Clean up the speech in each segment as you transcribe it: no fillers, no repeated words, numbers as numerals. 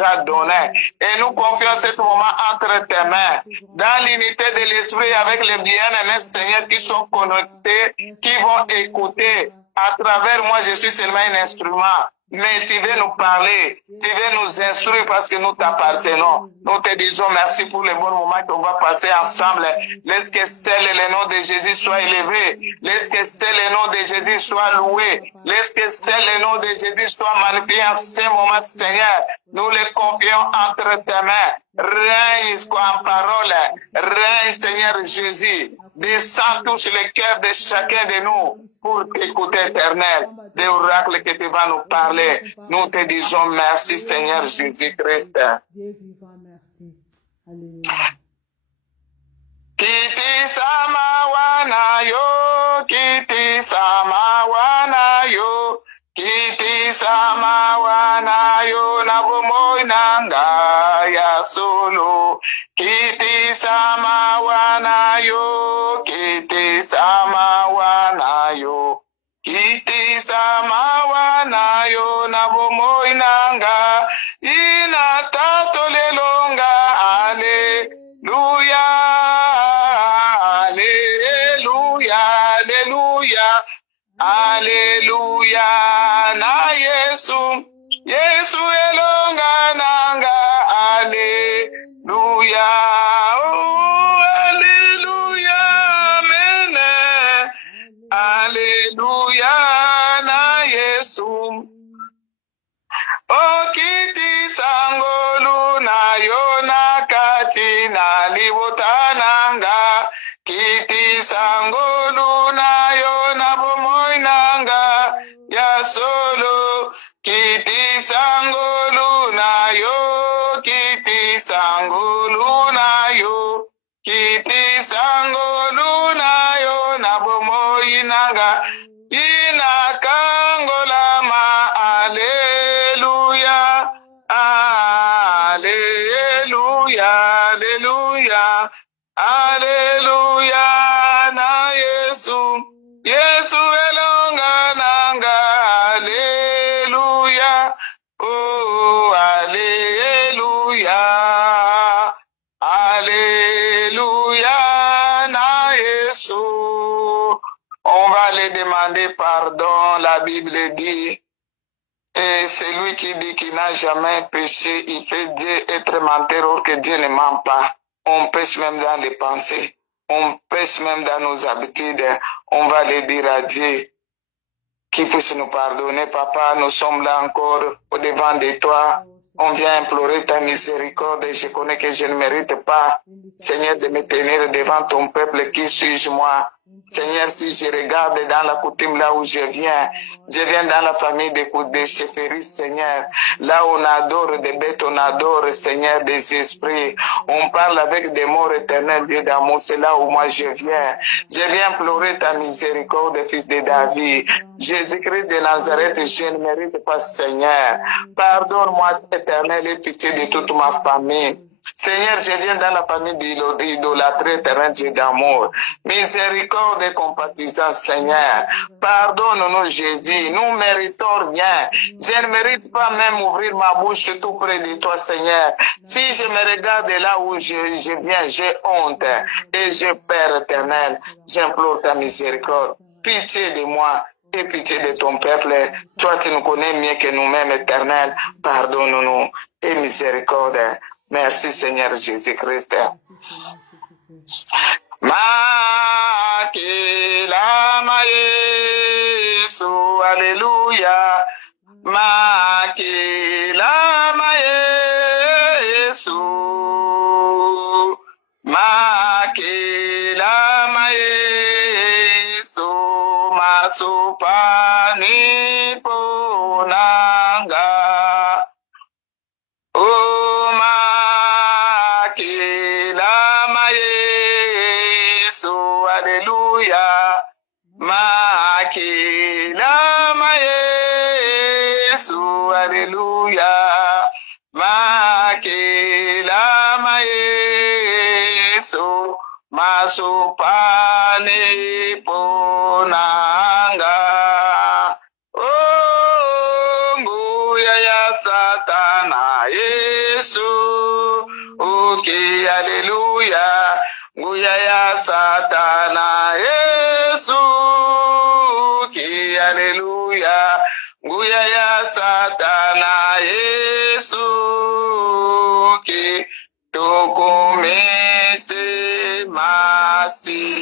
nous a donné. Et nous confions ce moment entre tes mains, dans l'unité de l'esprit avec les bien-aimés, Seigneur, qui sont connectés, qui vont écouter. À travers moi, je suis seulement un instrument. Mais tu veux nous parler, tu veux nous instruire parce que nous t'appartenons. Nous te disons merci pour les bons moments qu'on va passer ensemble. Laisse que seul le nom de Jésus soit élevé. Laisse que seul le nom de Jésus soit loué. Laisse que seul le nom de Jésus soit magnifié en ce moment, Seigneur. Nous le confions entre tes mains. Règne en parole. Règne, Seigneur Jésus. Descends, touche le cœur de chacun de nous pour t'écouter, éternel, des oracles que tu vas nous parler. Nous te disons merci, Seigneur Jésus-Christ. Kiti samawana yo, kiti samawana yo, kiti samawana yo, na bomoy nanga ya solo. Kiti samawana yo, kiti samawana yo, kiti samawana yo, na bomoy nanga ina tato lelonga. Alleluia, alleluia, alleluia, alleluia, na Yesu, Yesu elonga nanga. Alleluia, oh, alleluia, amen. Alleluia, na Yesu. Okiti sangolu na yona kati na libotananga. Kiti sangolu na yona bomoy nanga ya solo. Kiti sangolu na yo, kiti sangolu na yo, kiti sangolu na yo na bomoy nanga ina kangolama. Alleluia, alleluia, alleluia, alleluia, na Yesu, Yesu elonga nanga. Alleluia, oh, alleluia, alleluia, na Yesu. On va lui demander pardon, la Bible dit. Et celui qui dit qu'il n'a jamais péché, il fait Dieu être menteur, or que Dieu ne ment pas. On pêche même dans les pensées, on pêche même dans nos habitudes. On va le dire à Dieu qui puisse nous pardonner. Papa, nous sommes là encore au devant de toi. On vient implorer ta miséricorde et je connais que je ne mérite pas, Seigneur, de me tenir devant ton peuple. Qui suis-je moi? Seigneur, si je regarde dans la coutume là où je viens dans la famille des chefferies, Seigneur. Là où on adore des bêtes, on adore, Seigneur, des esprits. On parle avec des morts éternels, Dieu d'amour. C'est là où moi je viens. Je viens implorer ta miséricorde, fils de David. Jésus-Christ de Nazareth, je ne mérite pas, Seigneur. Pardonne-moi, éternel, et pitié de toute ma famille. Seigneur, je viens dans la famille d'idolâtrie, éternel Dieu d'amour. Miséricorde et compatissance, Seigneur. Pardonne-nous, Jésus. Nous méritons rien. Je ne mérite pas même ouvrir ma bouche tout près de toi, Seigneur. Si je me regarde là où je viens, j'ai honte et j'ai peur, éternel. J'implore ta miséricorde. Pitié de moi et pitié de ton peuple. Toi, tu nous connais mieux que nous-mêmes, éternel. Pardonne-nous et miséricorde. Merci, Seigneur Jésus-Christ. Makila ma Yesu, Alléluia. Makila ma Yesu. Makila ma Yesu, masupani ponanga. Alléluia, makila ma Yesu, Alléluia, makila ma Yesu, masupani ponanga. Oh, nguya ya Satana, Yesu. Ok, alléluia. Guyaya Satana Yesu. Ok, alléluia. Guyaya Satana Yesu. Ok, tokomese Masia.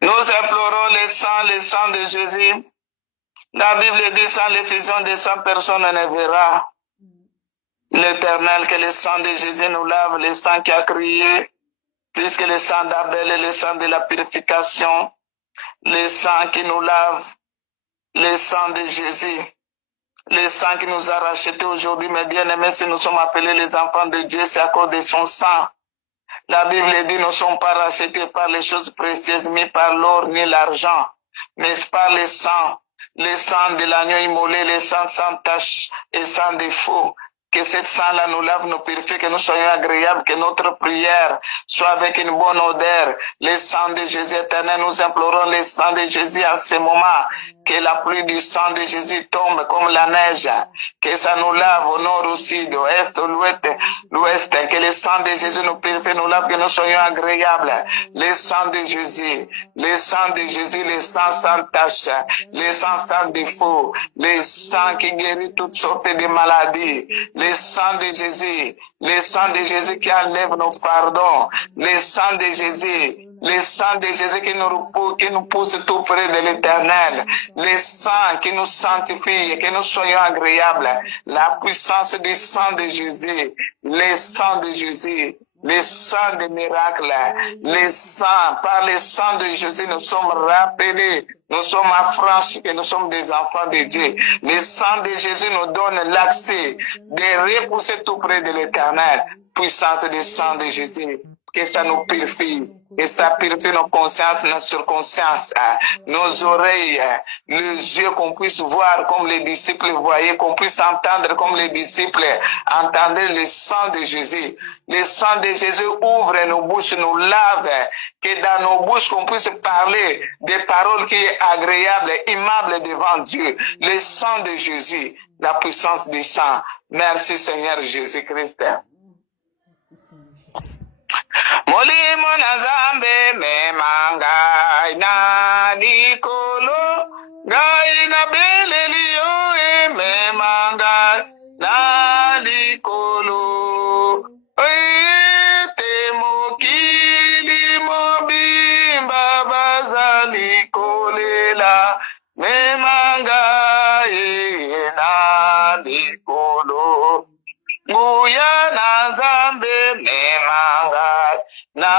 Nous implorons le sang de Jésus. La Bible dit sans l'effusion de 100 personnes ne verra l'Éternel, que le sang de Jésus nous lave, le sang qui a crié, puisque le sang d'Abel est le sang de la purification, le sang qui nous lave, le sang de Jésus, le sang qui nous a rachetés aujourd'hui, mes bien-aimés, si nous sommes appelés les enfants de Dieu, c'est à cause de son sang. La Bible dit, nous ne sommes pas rachetés par les choses précieuses, ni par l'or, ni l'argent, mais par le sang de l'agneau immolé, le sang sans tache et sans défaut. Que cette sang-là nous lave, nous purifie, que nous soyons agréables, que notre prière soit avec une bonne odeur. Le sang de Jésus éternel, nous implorons le sang de Jésus à ce moment. Que la pluie du sang de Jésus tombe comme la neige. Que ça nous lave au nord, au sud, au est, au l'ouest. Que le sang de Jésus nous purifie, nous lave, que nous soyons agréables. Le sang de Jésus, le sang de Jésus, le sang sans tache, le sang sans défaut, le sang qui guérit toutes sortes de maladies. Le sang de Jésus, le sang de Jésus qui enlève nos pardons, le sang de Jésus, le sang de Jésus qui nous pousse tout près de l'Éternel, le sang qui nous sanctifie et que nous soyons agréables, la puissance du sang de Jésus, le sang de Jésus, le sang des miracles, le sang, par le sang de Jésus, nous sommes rappelés, nous sommes affranchis, que nous sommes des enfants de Dieu. Le sang de Jésus nous donne l'accès de repousser tout près de l'Éternel. Puissance du sang de Jésus, que ça nous purifie, que ça purifie nos consciences, nos surconsciences, nos oreilles, les yeux, qu'on puisse voir comme les disciples voyaient, qu'on puisse entendre comme les disciples entendaient le sang de Jésus. Le sang de Jésus ouvre nos bouches, nous lave, que dans nos bouches qu'on puisse parler des paroles qui sont agréables, aimables devant Dieu. Le sang de Jésus, la puissance du sang. Merci Seigneur Jésus-Christ. Molimo na zambe mema ngai na likolo ngai na belelio mema ngai na likolo ete mokili mobimba bazali kolela mema ngai na likolo nguya na zambe mema ngai na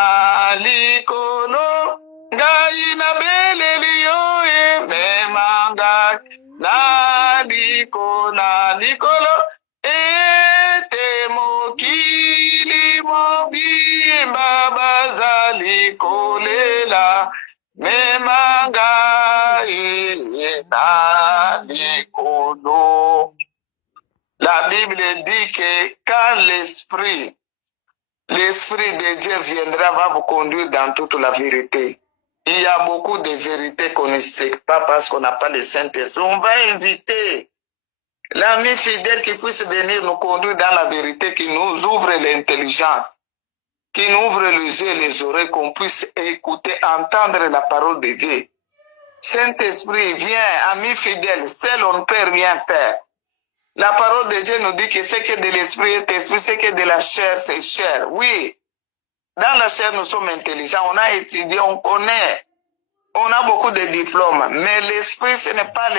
likolo ngai na belelio mema ngai na likolo ete mokili mobimba bazali kolela mema ngai na likolo. La Bible dit que quand l'Esprit de Dieu viendra, va vous conduire dans toute la vérité. Il y a beaucoup de vérités qu'on ne sait pas parce qu'on n'a pas le Saint-Esprit. On va inviter l'ami fidèle qui puisse venir nous conduire dans la vérité, qui nous ouvre l'intelligence, qui nous ouvre les yeux et les oreilles, qu'on puisse écouter, entendre la parole de Dieu. Saint-Esprit, viens, ami fidèle, seul on ne peut rien faire. La parole de Dieu nous dit que ce qui est de l'esprit est esprit, ce qui est de la chair, c'est chair. Oui, dans la chair, nous sommes intelligents, on a étudié, on connaît, on a beaucoup de diplômes, mais l'esprit, ce n'est pas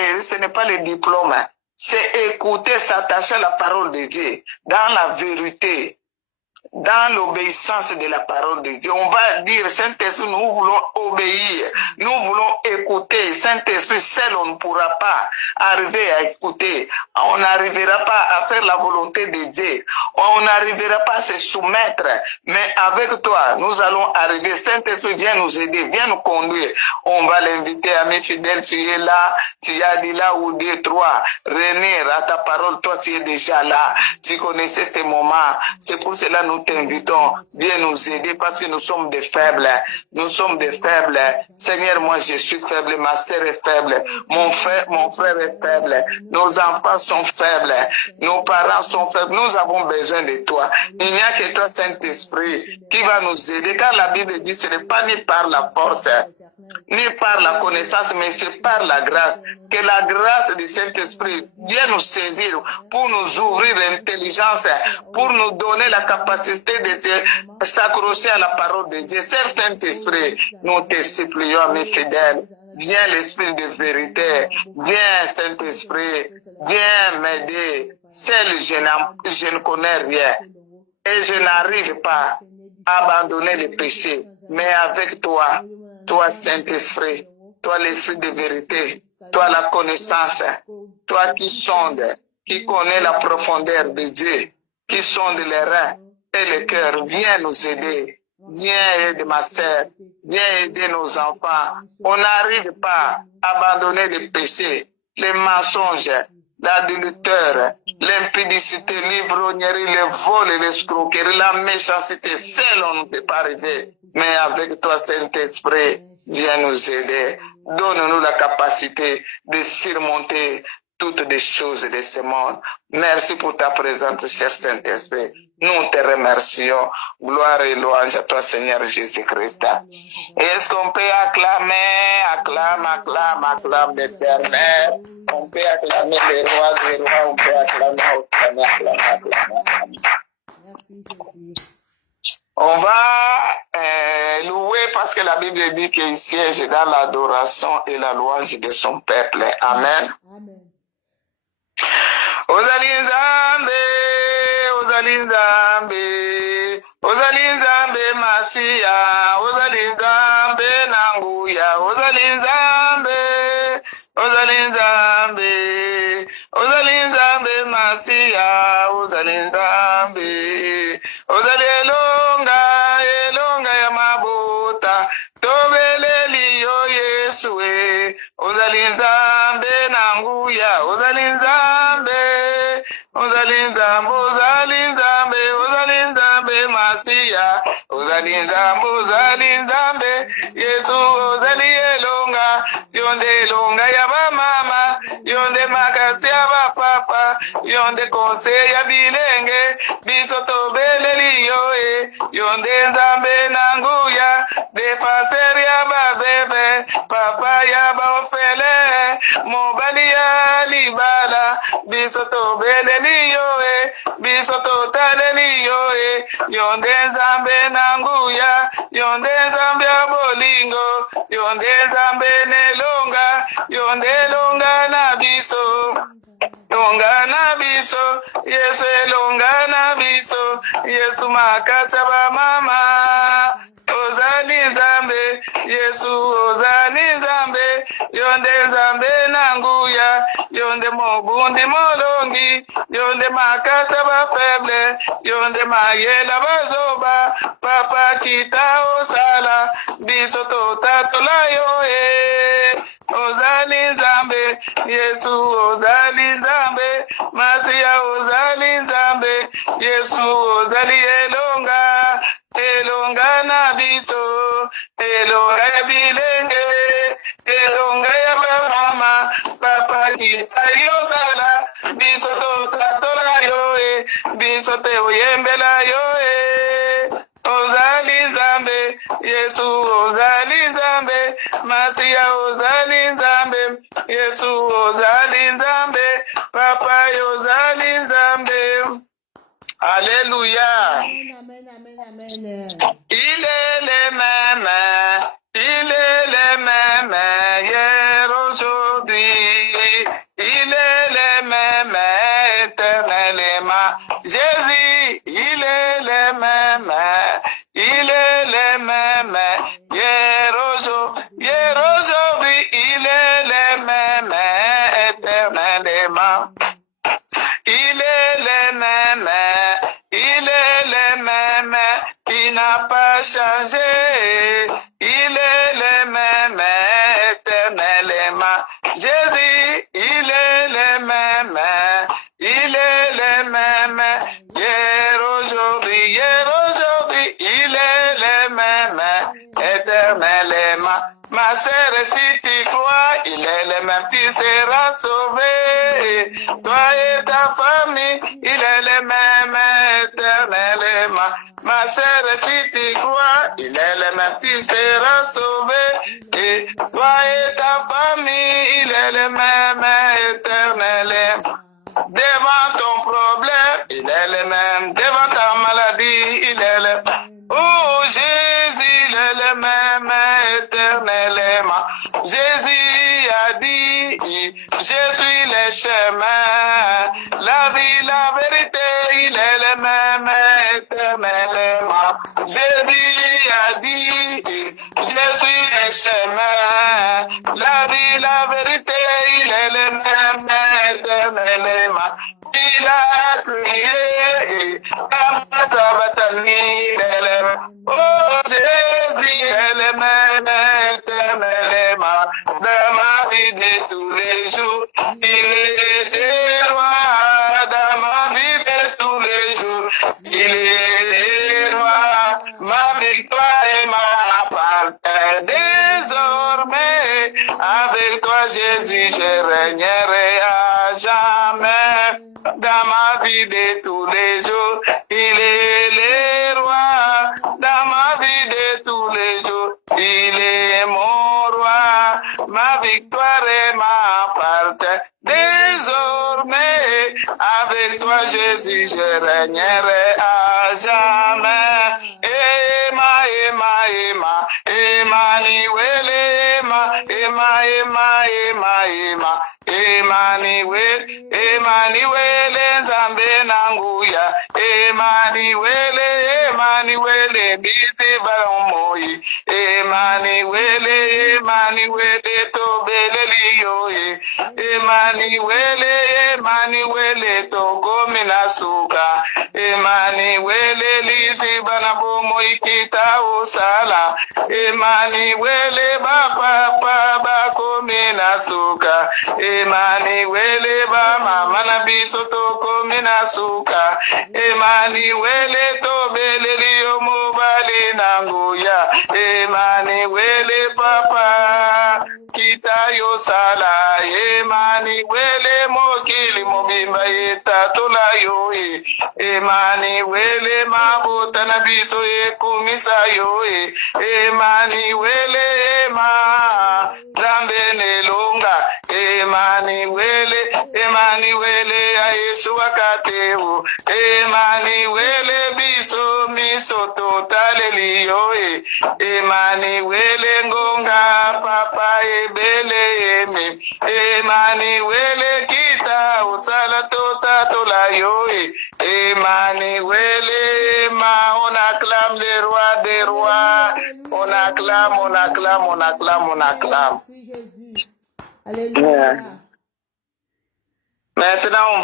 les diplômes, c'est écouter, s'attacher à la parole de Dieu, dans la vérité, dans l'obéissance de la parole de Dieu. On va dire, Saint-Esprit, nous voulons obéir, nous voulons écouter. Saint-Esprit, seul, on ne pourra pas arriver à écouter. On n'arrivera pas à faire la volonté de Dieu. On n'arrivera pas à se soumettre. Mais avec toi, nous allons arriver. Saint-Esprit, viens nous aider, viens nous conduire. On va l'inviter, ami fidèle, tu es là, tu as dit là où deux, trois. Revenir à ta parole, toi tu es déjà là. Tu connaissais ces moments. C'est pour cela nous nous t'invitons. Viens nous aider parce que nous sommes des faibles. Nous sommes des faibles. Seigneur, moi je suis faible, ma sœur est faible, mon frère est faible, nos enfants sont faibles, nos parents sont faibles. Nous avons besoin de toi. Il n'y a que toi, Saint-Esprit, qui va nous aider, car la Bible dit ce n'est pas ni par la force, ni par la connaissance, mais c'est par la grâce. Que la grâce du Saint-Esprit vienne nous saisir pour nous ouvrir l'intelligence, pour nous donner la capacité de s'accrocher à la parole de Dieu. Seigneur Saint-Esprit, nous te supplions, amis fidèles. Viens l'Esprit de vérité. Viens Saint-Esprit. Viens m'aider. Seul je ne connais rien. Et je n'arrive pas à abandonner le péché. Mais avec toi, toi Saint-Esprit, toi l'Esprit de vérité, toi la connaissance, toi qui sonde, qui connais la profondeur de Dieu, qui sonde les reins et le cœur, viens nous aider. Viens aider ma sœur, viens aider nos enfants. On n'arrive pas à abandonner le péché, les mensonges, l'adultère, l'impudicité, l'ivrognerie, le vol et l'escroquerie, la méchanceté. Seul on ne peut pas arriver. Mais avec toi, Saint-Esprit, viens nous aider. Donne-nous la capacité de surmonter toutes les choses de ce monde. Merci pour ta présence, cher Saint-Esprit. Nous te remercions. Gloire et louange à toi, Seigneur Jésus-Christ. Est-ce qu'on peut acclame l'Éternel. On peut acclamer les rois des rois. On peut acclamer. On va louer parce que la Bible dit qu'il siège dans l'adoration et la louange de son peuple. Amen. Ozali Nzambe Masia, Ozali Nzambe Nanguya, Ozali Nzambe Masia, Ozali Nzambe, Ozali Elonga ya Mabuta, Tobeleli yo Yesue, Ozali Nzambe Nanguya, Ozali Nzambe Masia, Ozali Nzambe, Yesu Ozali Elonga, yonde Elonga ya bamama, yonde makasi ya bapapa, yonde konse ya bilenge, biso tobeleli yo yonde Nzambe Nanguya, defanser ya babebe, papa ya baofele, mobali ya libala, biso tobeleli yo biso totaleli yo yonde Nzambe Nanguya, yonde Nzambe ya bolingo, yonde Nzambe nelonga, yonde elonga na biso. Longa na biso, Yesu elonga na biso, Yesu makasa ba mama. Ozali Nzambe, Yesu ozali Nzambe, yonde Nzambe Nanguya, yonde mobundi molongi, yonde makasa ba feble, yonde mayela bazoba, papa kita osala, biso totatola yo Ozali Nzambe, Yesu ozali Nzambe, Masia ozali Nzambe, Yesu ozali elonga na biso, elonga ya bilenge, elonga ya bamama, papa kita yosala, biso totatola yo biso te oyembela yo Ozali Nzambe, Yesu ozali Nzambe, Masia ozali Nzambe, Yesu ozali Nzambe, Papa ozali Nzambe. Alléluia. Amen, amen, amen. Il est le même hier, aujourd'hui. Il est le même éternellement. Jésus, il est le même. Il est le même hier, aujourd'hui. Il est le même éternellement. Il est le même. Il est le même. Il n'a pas changé. Il est le même éternellement. Jésus, il est le même. Il est le même hier, aujourd'hui, hier, Ma sœur, si tu crois, il est le même, tu seras sauvé. Toi et ta famille, il est le même éternellement. Ma sœur, si tu crois, il est le même, tu seras sauvé. Et toi et ta famille, il est le même éternellement. Devant ton problème, il est le même. Devant ta maladie, il est le même. Oh, Jésus, il est le même éternellement. Jésus a dit, je suis le chemin, la vie, la vérité, il est le même éternellement. Jésus a dit, je suis le chemin, la vie, la vérité, il est le même éternellement. Il a crié, oh Jésus est le même éternellement. Dans ma vie de tous les jours, il est roi. Dans ma vie de tous les jours, il est roi. Ma victoire et ma appartient désormais. Avec toi, Jésus, je régnerai à jamais. Dans ma vie de tous les jours, il est le roi. Dans ma vie de tous les jours, il est mon roi. Ma victoire et ma appartient désormais. Avec toi, Jésus, je régnerai à jamais. Emmanuel, Emmanuel, Nzambe nanguya. Emmanuel, biti baromoyi. Emmanuel, tobeleliyo. Emmanuel, togomina suka. Emmanuel, liti banabomoyi kita usala. Emmanuel, bapapa bakomina suka. Emmanuel, mama na biso tokomina suka. Emmanuel, tobeleliyo mobali nanguya. Emmanuel, papa kita yo sala. Emmanuel, mokili mobimba yeta tola yo. Emmanuel, mabota na biso ekumisa yo. Emmanuel, Rambe nelonga. Emmanuel, Yeshua kateu. Emmanuel, biso miso totale liyo. Emmanuel, ngonga papa ebele eme. Emmanuel, kita usala tota tolayo. Emmanuel, on acclame le roi des rois. On acclame. Alléluia. Maintenant, on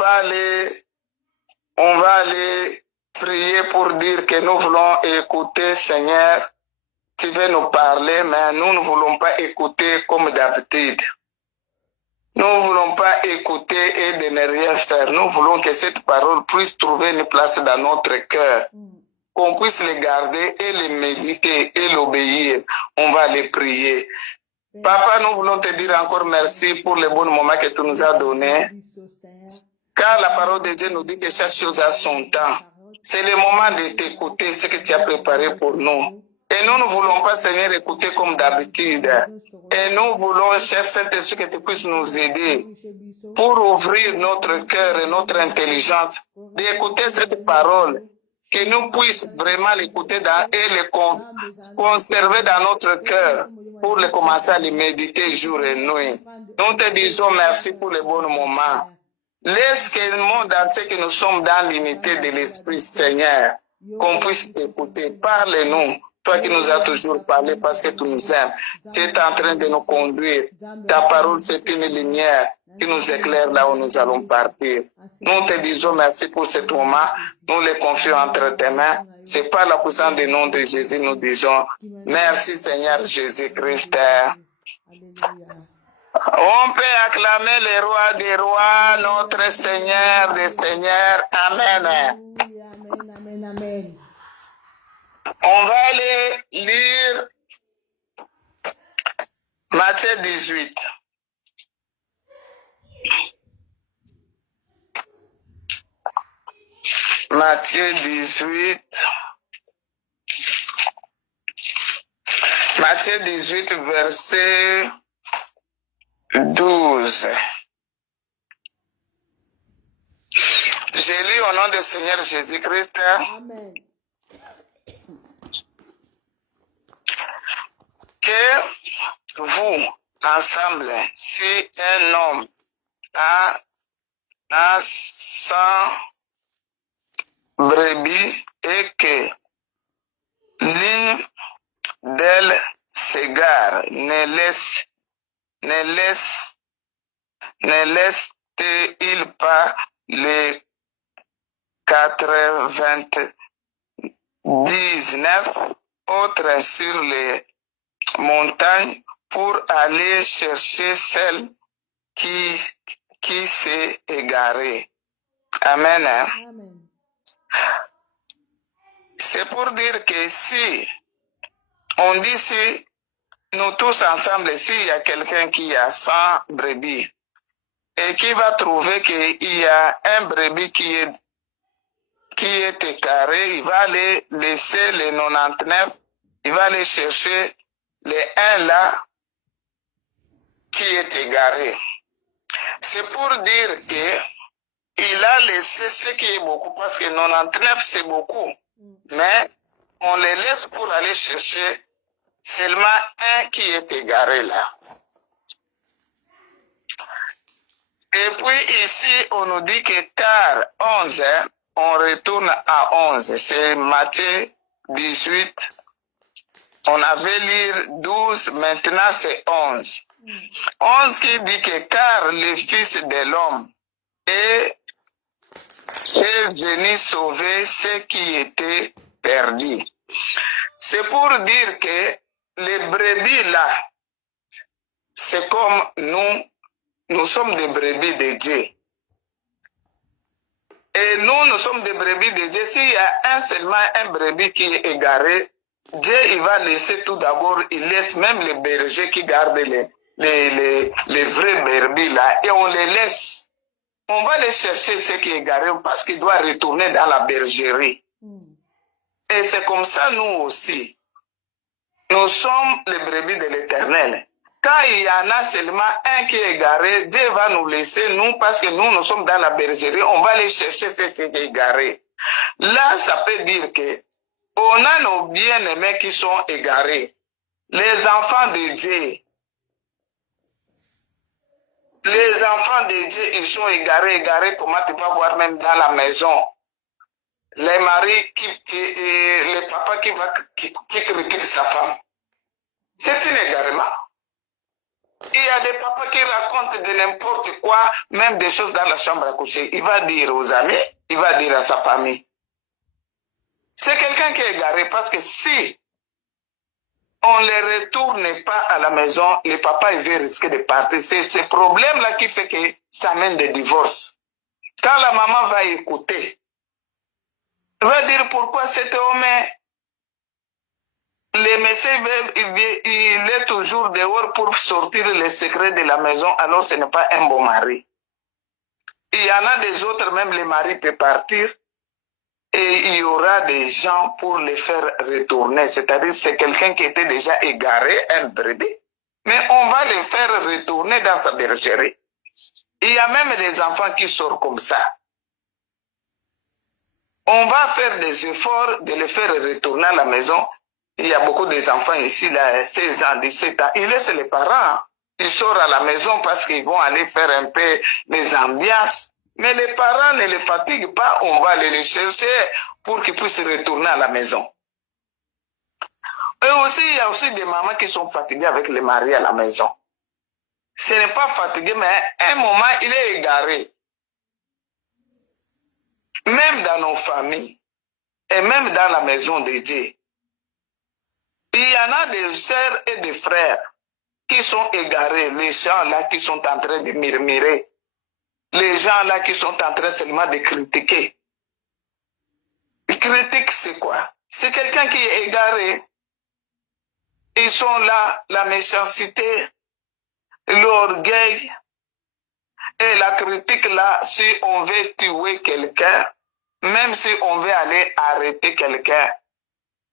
va aller prier pour dire que nous voulons écouter, Seigneur. Tu veux nous parler, mais nous ne voulons pas écouter comme d'habitude. Nous ne voulons pas écouter et de ne rien faire. Nous voulons que cette parole puisse trouver une place dans notre cœur. Qu'on puisse les garder et les méditer et l'obéir. On va les prier. Papa, nous voulons te dire encore merci pour le bon moment que tu nous as donné. Car la parole de Dieu nous dit que chaque chose a son temps. C'est le moment de t'écouter, ce que tu as préparé pour nous. Et nous ne voulons pas, Seigneur, écouter comme d'habitude. Et nous voulons, cher Saint-Esprit, que tu puisses nous aider pour ouvrir notre cœur et notre intelligence, d'écouter cette parole, que nous puissions vraiment l'écouter et le conserver dans notre cœur pour le commencer à les méditer jour et nuit. Nous te disons merci pour le bon moment. Laisse que le monde entier que nous sommes dans l'unité de l'Esprit, Seigneur, qu'on puisse t'écouter. Parle-nous. Toi qui nous as toujours parlé parce que tu nous aimes, tu es en train de nous conduire. Ta parole, c'est une lumière qui nous éclaire là où nous allons partir. Nous te disons merci pour ce moment. Nous le confions entre tes mains. C'est par la puissance du nom de Jésus, nous disons merci Seigneur Jésus-Christ. On peut acclamer le roi des rois, notre Seigneur des seigneurs. Amen. Amen. On va aller lire Matthieu 18. Matthieu 18. Matthieu 18, verset 12. J'ai lu au nom du Seigneur Jésus-Christ. Amen. Que vous, ensemble, si un homme a 100 brebis et que l'une d'elles s'égare, ne laisse-t-il pas les 99 autres sur les montagnes pour aller chercher celle qui s'est égarée? Amen. Amen. C'est pour dire que si on dit si nous tous ensemble, s'il y a quelqu'un qui a 100 brebis et qui va trouver qu'il y a un brebis qui est égaré, il va aller laisser les 99, il va aller chercher les 1 là qui est égaré. C'est pour dire que il a laissé ce qui est beaucoup, parce que 99 c'est beaucoup, mais on les laisse pour aller chercher seulement un qui est égaré là. Et puis ici, on nous dit que car 11, on retourne à 11. C'est Matthieu 18. On avait lu 12, maintenant c'est 11. 11 qui dit que car le Fils de l'homme est venu sauver ce qui était perdu. C'est pour dire que les brebis là, c'est comme nous sommes des brebis de Dieu. Et nous sommes des brebis de Dieu. S'il y a seulement un brebis qui est égaré, Dieu, il va laisser tout d'abord, il laisse même les bergers qui gardent les vrais brebis là, et on les laisse. On va les chercher ce qui est égaré parce qu'il doit retourner dans la bergerie. Et c'est comme ça nous aussi. Nous sommes les brebis de l'Éternel. Quand il y en a seulement un qui est égaré, Dieu va nous laisser, nous, parce que nous sommes dans la bergerie, on va aller chercher ce qui est égaré. Là, ça peut dire que on a nos bien-aimés qui sont égarés. Les enfants de Dieu. Les enfants de Dieu, ils sont égarés, comment tu vas voir même dans la maison. Les maris, les papas qui critiquent sa femme. C'est un égarement. Il y a des papas qui racontent de n'importe quoi, même des choses dans la chambre à coucher. Il va dire aux amis, il va dire à sa famille. C'est quelqu'un qui est égaré parce que si on ne les retourne pas à la maison, les papas ils vont risquer de partir. C'est ce problème-là qui fait que ça mène des divorces. Quand la maman va écouter, elle va dire pourquoi cet homme, le monsieur, il est toujours dehors pour sortir les secrets de la maison, alors ce n'est pas un bon mari. Il y en a des autres, même les maris peuvent partir, et il y aura des gens pour les faire retourner. C'est-à-dire c'est quelqu'un qui était déjà égaré, un brebis, mais on va les faire retourner dans sa bergerie. Il y a même des enfants qui sortent comme ça. On va faire des efforts de les faire retourner à la maison. Il y a beaucoup d'enfants ici, là, 16 ans, 17 ans. Ils laissent les parents. Ils sortent à la maison parce qu'ils vont aller faire un peu les ambiances. Mais les parents ne les fatiguent pas. On va aller les chercher pour qu'ils puissent retourner à la maison. Et aussi, il y a aussi des mamans qui sont fatiguées avec les maris à la maison. Ce n'est pas fatigué, mais à un moment, il est égaré. Même dans nos familles, et même dans la maison de Dieu. Il y en a des sœurs et des frères qui sont égarés, les gens là qui sont en train de murmurer, les gens là qui sont en train seulement de critiquer. Critique, c'est quoi? C'est quelqu'un qui est égaré. Ils sont là, la méchanceté, l'orgueil et la critique là, si on veut tuer quelqu'un, même si on veut aller arrêter quelqu'un,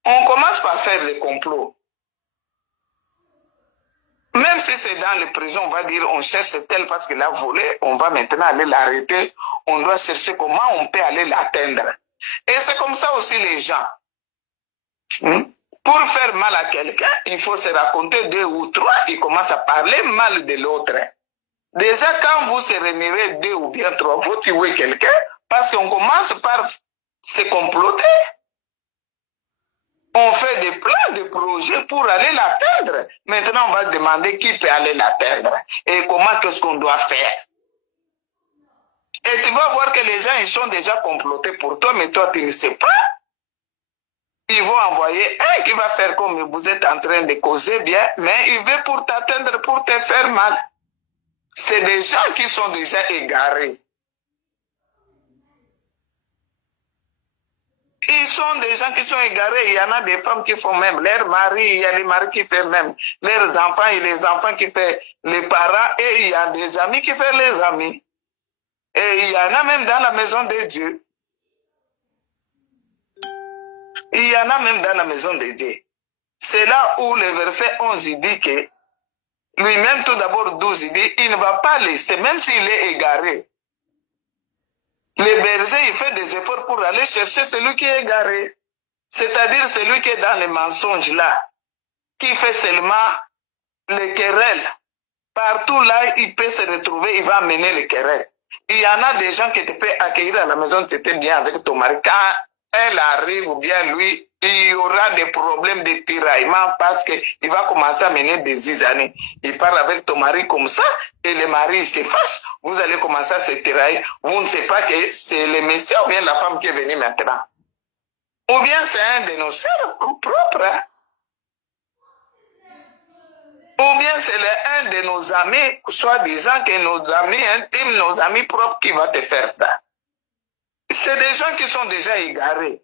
on commence par faire des complots. Même si c'est dans les prisons, on va dire on cherche tel parce qu'il a volé, on va maintenant aller l'arrêter, on doit chercher comment on peut aller l'atteindre. Et c'est comme ça aussi les gens. Pour faire mal à quelqu'un, il faut se raconter 2 ou 3, ils commencent à parler mal de l'autre. Déjà, quand vous se réunirez 2 ou bien 3, vous tuez quelqu'un, parce qu'on commence par se comploter. On fait des plans, des projets pour aller l'atteindre. Maintenant, on va demander qui peut aller l'atteindre et comment qu'est-ce qu'on doit faire. Et tu vas voir que les gens, ils sont déjà complotés pour toi, mais toi, tu ne sais pas. Ils vont envoyer un qui va faire comme vous êtes en train de causer bien, mais il veut pour t'atteindre, pour te faire mal. C'est des gens qui sont déjà égarés. Ils sont des gens qui sont égarés. Il y en a des femmes qui font même leur mari, il y a les maris qui font même leurs enfants et les enfants qui font les parents, et il y a des amis qui font les amis. Et il y en a même dans la maison de Dieu. Il y en a même dans la maison de Dieu. C'est là où le verset 11 il dit que lui-même tout d'abord 12 il dit il ne va pas laisser, même s'il est égaré. Le berger, il fait des efforts pour aller chercher celui qui est égaré. C'est-à-dire celui qui est dans les mensonges là, qui fait seulement les querelles. Partout là, il peut se retrouver, il va amener les querelles. Il y en a des gens qui te peuvent accueillir à la maison, c'était bien avec ton mari. Quand elle arrive ou bien lui, il y aura des problèmes de tiraillement parce qu'il va commencer à mener des zizanis. Il parle avec ton mari comme ça et le mari se fâche. Vous allez commencer à se tirailler. Vous ne savez pas que c'est le monsieur ou bien la femme qui est venue maintenant. Ou bien c'est un de nos sœurs propres. Hein? Ou bien c'est un de nos amis, soi-disant que nos amis intimes, nos amis propres qui va te faire ça. C'est des gens qui sont déjà égarés.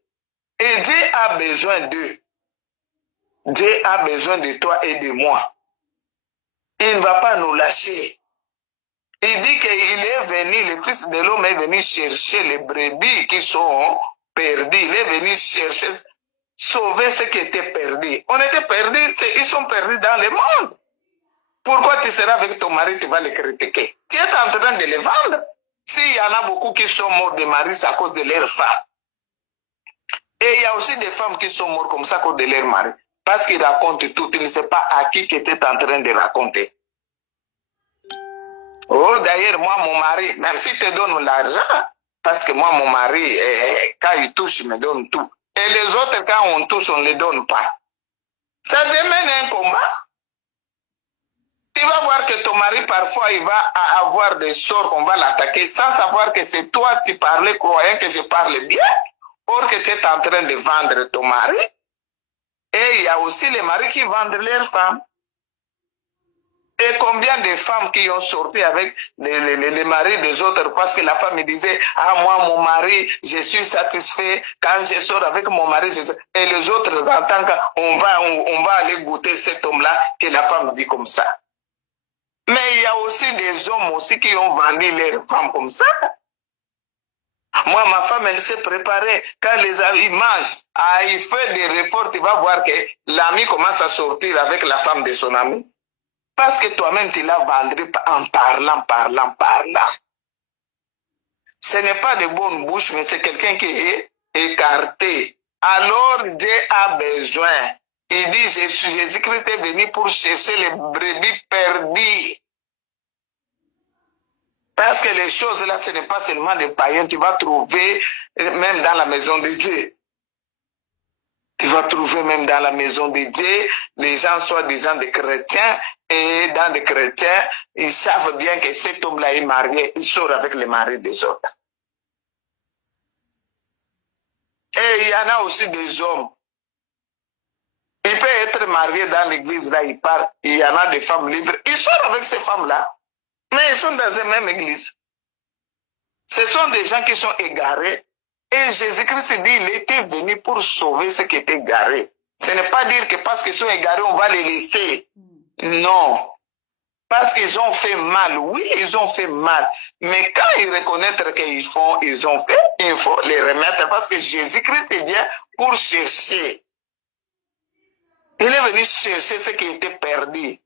Et Dieu a besoin d'eux. Dieu a besoin de toi et de moi. Il ne va pas nous lâcher. Il dit qu'il est venu, le Fils de l'homme est venu chercher les brebis qui sont perdus. Il est venu chercher, sauver ceux qui étaient perdus. On était perdus, ils sont perdus dans le monde. Pourquoi tu seras avec ton mari, tu vas les critiquer? Tu es en train de les vendre. S'il y en a beaucoup qui sont morts de mari, c'est à cause de leur femme. Et il y a aussi des femmes qui sont mortes comme ça à cause de leur mari. Parce qu'ils racontent tout. Tu ne sais pas à qui tu étais en train de raconter. Oh, d'ailleurs, moi, mon mari, même si tu donnes l'argent, parce que moi, mon mari, quand il touche, il me donne tout. Et les autres, quand on touche, on ne les donne pas. Ça demande un combat. Tu vas voir que ton mari, parfois, il va avoir des sorts qu'on va l'attaquer sans savoir que c'est toi qui parlais, croyant que je parle bien. Or que tu es en train de vendre ton mari. Et il y a aussi les maris qui vendent leurs femmes. Et combien de femmes qui ont sorti avec les maris des autres parce que la femme me disait, ah moi mon mari, je suis satisfait quand je sors avec mon mari. Et les autres entendent qu'on va aller goûter cet homme-là que la femme dit comme ça. Mais il y a aussi des hommes aussi qui ont vendu leurs femmes comme ça. Moi, ma femme, elle s'est préparée. Quand les amis mangent, il fait des reports, tu vas voir que l'ami commence à sortir avec la femme de son ami. Parce que toi-même, tu l'as vendu en parlant. Ce n'est pas de bonne bouche, mais c'est quelqu'un qui est écarté. Alors, Dieu a besoin. Il dit, Jésus-Christ est venu pour chercher les brebis perdues. Parce que les choses là, ce n'est pas seulement des païens, tu vas trouver même dans la maison de Dieu. Tu vas trouver même dans la maison de Dieu, les gens soi-disant des chrétiens, et dans les chrétiens, ils savent bien que cet homme-là est marié, il sort avec les maris des autres. Et il y en a aussi des hommes. Il peut être marié dans l'église, là, il parle, il y en a des femmes libres, ils sortent avec ces femmes-là. Mais ils sont dans la même église. Ce sont des gens qui sont égarés. Et Jésus-Christ dit qu'il était venu pour sauver ceux qui étaient égarés. Ce n'est pas dire que parce qu'ils sont égarés, on va les laisser. Non. Parce qu'ils ont fait mal. Oui, ils ont fait mal. Mais quand ils reconnaissent ils ont fait, il faut les remettre parce que Jésus-Christ est bien pour chercher. Il est venu chercher ce qui était perdu.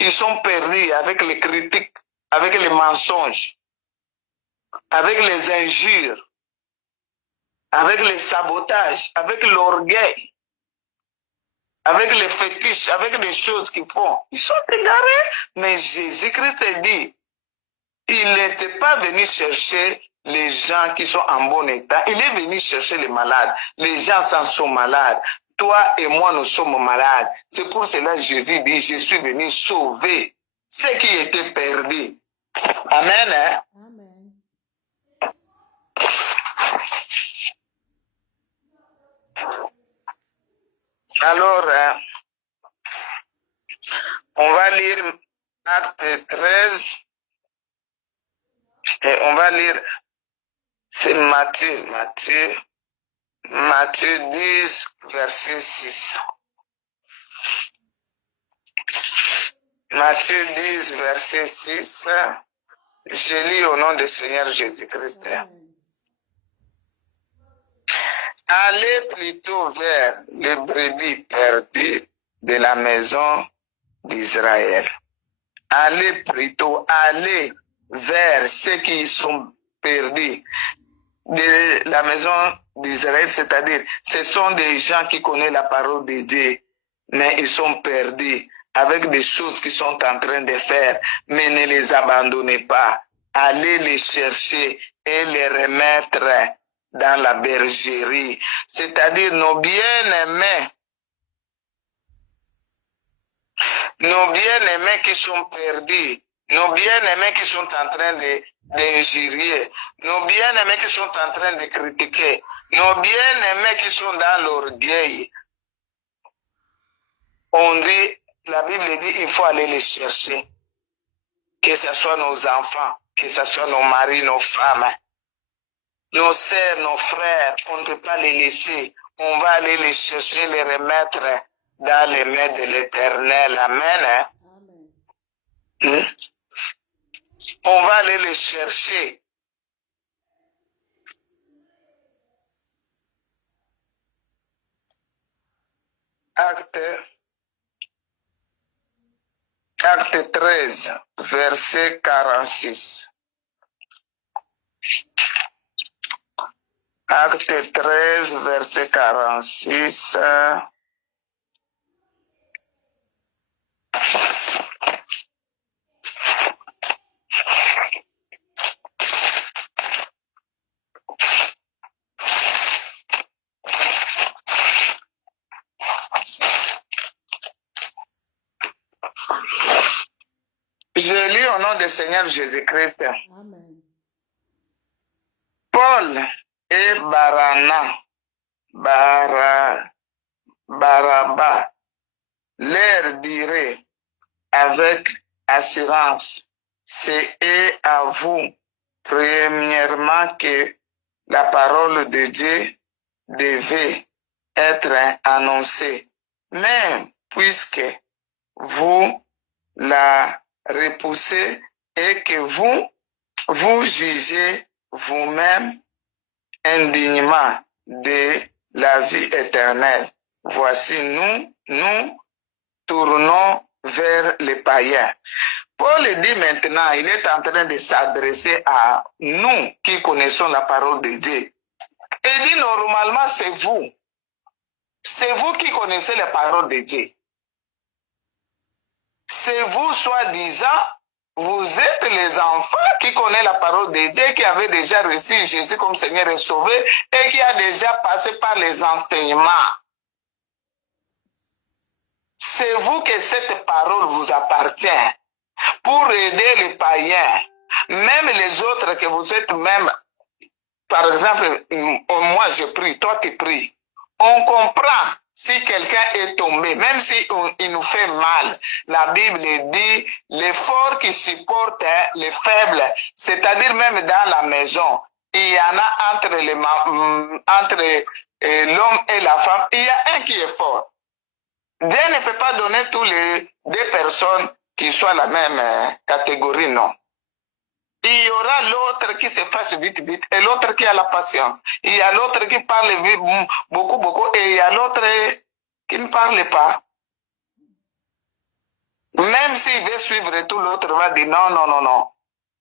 Ils sont perdus avec les critiques, avec les mensonges, avec les injures, avec les sabotages, avec l'orgueil, avec les fétiches, avec les choses qu'ils font. Ils sont égarés, mais Jésus-Christ a dit, il n'était pas venu chercher les gens qui sont en bon état. Il est venu chercher les malades. Les gens sont malades. Toi et moi, nous sommes malades. C'est pour cela que Jésus dit, je suis venu sauver ceux qui étaient perdus. Amen. Hein? Amen. Alors, on va lire Acte 13 et on va lire, c'est Matthieu 10, verset 6. Matthieu 10, verset 6. Je lis au nom du Seigneur Jésus-Christ. Allez plutôt vers les brebis perdues de la maison d'Israël. Allez vers ceux qui sont perdus de la maison d'Israël, c'est-à-dire, ce sont des gens qui connaissent la parole de Dieu, mais ils sont perdus avec des choses qu'ils sont en train de faire, mais ne les abandonnez pas. Allez les chercher et les remettre dans la bergerie, c'est-à-dire nos bien-aimés qui sont perdus, nos bien-aimés qui sont en train d'injurier, nos bien-aimés qui sont en train de critiquer, nos bien-aimés qui sont dans l'orgueil. On dit, la Bible dit, il faut aller les chercher. Que ce soit nos enfants, que ce soit nos maris, nos femmes, nos sœurs, nos frères, on ne peut pas les laisser. On va aller les chercher, les remettre dans les mains de l'Éternel. Amen. Amen. On va aller les chercher. Acte 13, verset 46. Acte 13, verset 46. Je lis au nom du Seigneur Jésus-Christ. Amen. Paul et Barnabas leur diraient avec assurance, c'est à vous, premièrement, que la parole de Dieu devait être annoncée. Mais puisque vous la repoussez et que vous jugez vous-même indignement de la vie éternelle, voici nous tournons vers les païens. Paul dit maintenant, il est en train de s'adresser à nous qui connaissons la parole de Dieu. Il dit normalement c'est vous qui connaissez la parole de Dieu. C'est vous, soi-disant, vous êtes les enfants qui connaissent la parole de Dieu, qui avaient déjà reçu Jésus comme Seigneur et Sauveur et qui a déjà passé par les enseignements. C'est vous que cette parole vous appartient pour aider les païens, même les autres que vous êtes même. Par exemple, moi je prie, toi tu pries. On comprend si quelqu'un est tombé, même si il nous fait mal. La Bible dit l'effort qui supporte les faibles, c'est-à-dire même dans la maison. Il y en a entre l'homme et la femme, il y a un qui est fort. Dieu ne peut pas donner tous les deux personnes qui soient la même catégorie, non. Il y aura l'autre qui se passe vite, vite, et l'autre qui a la patience. Il y a l'autre qui parle vite, beaucoup, beaucoup, et il y a l'autre qui ne parle pas. Même s'il veut suivre tout, l'autre va dire non, non, non, non.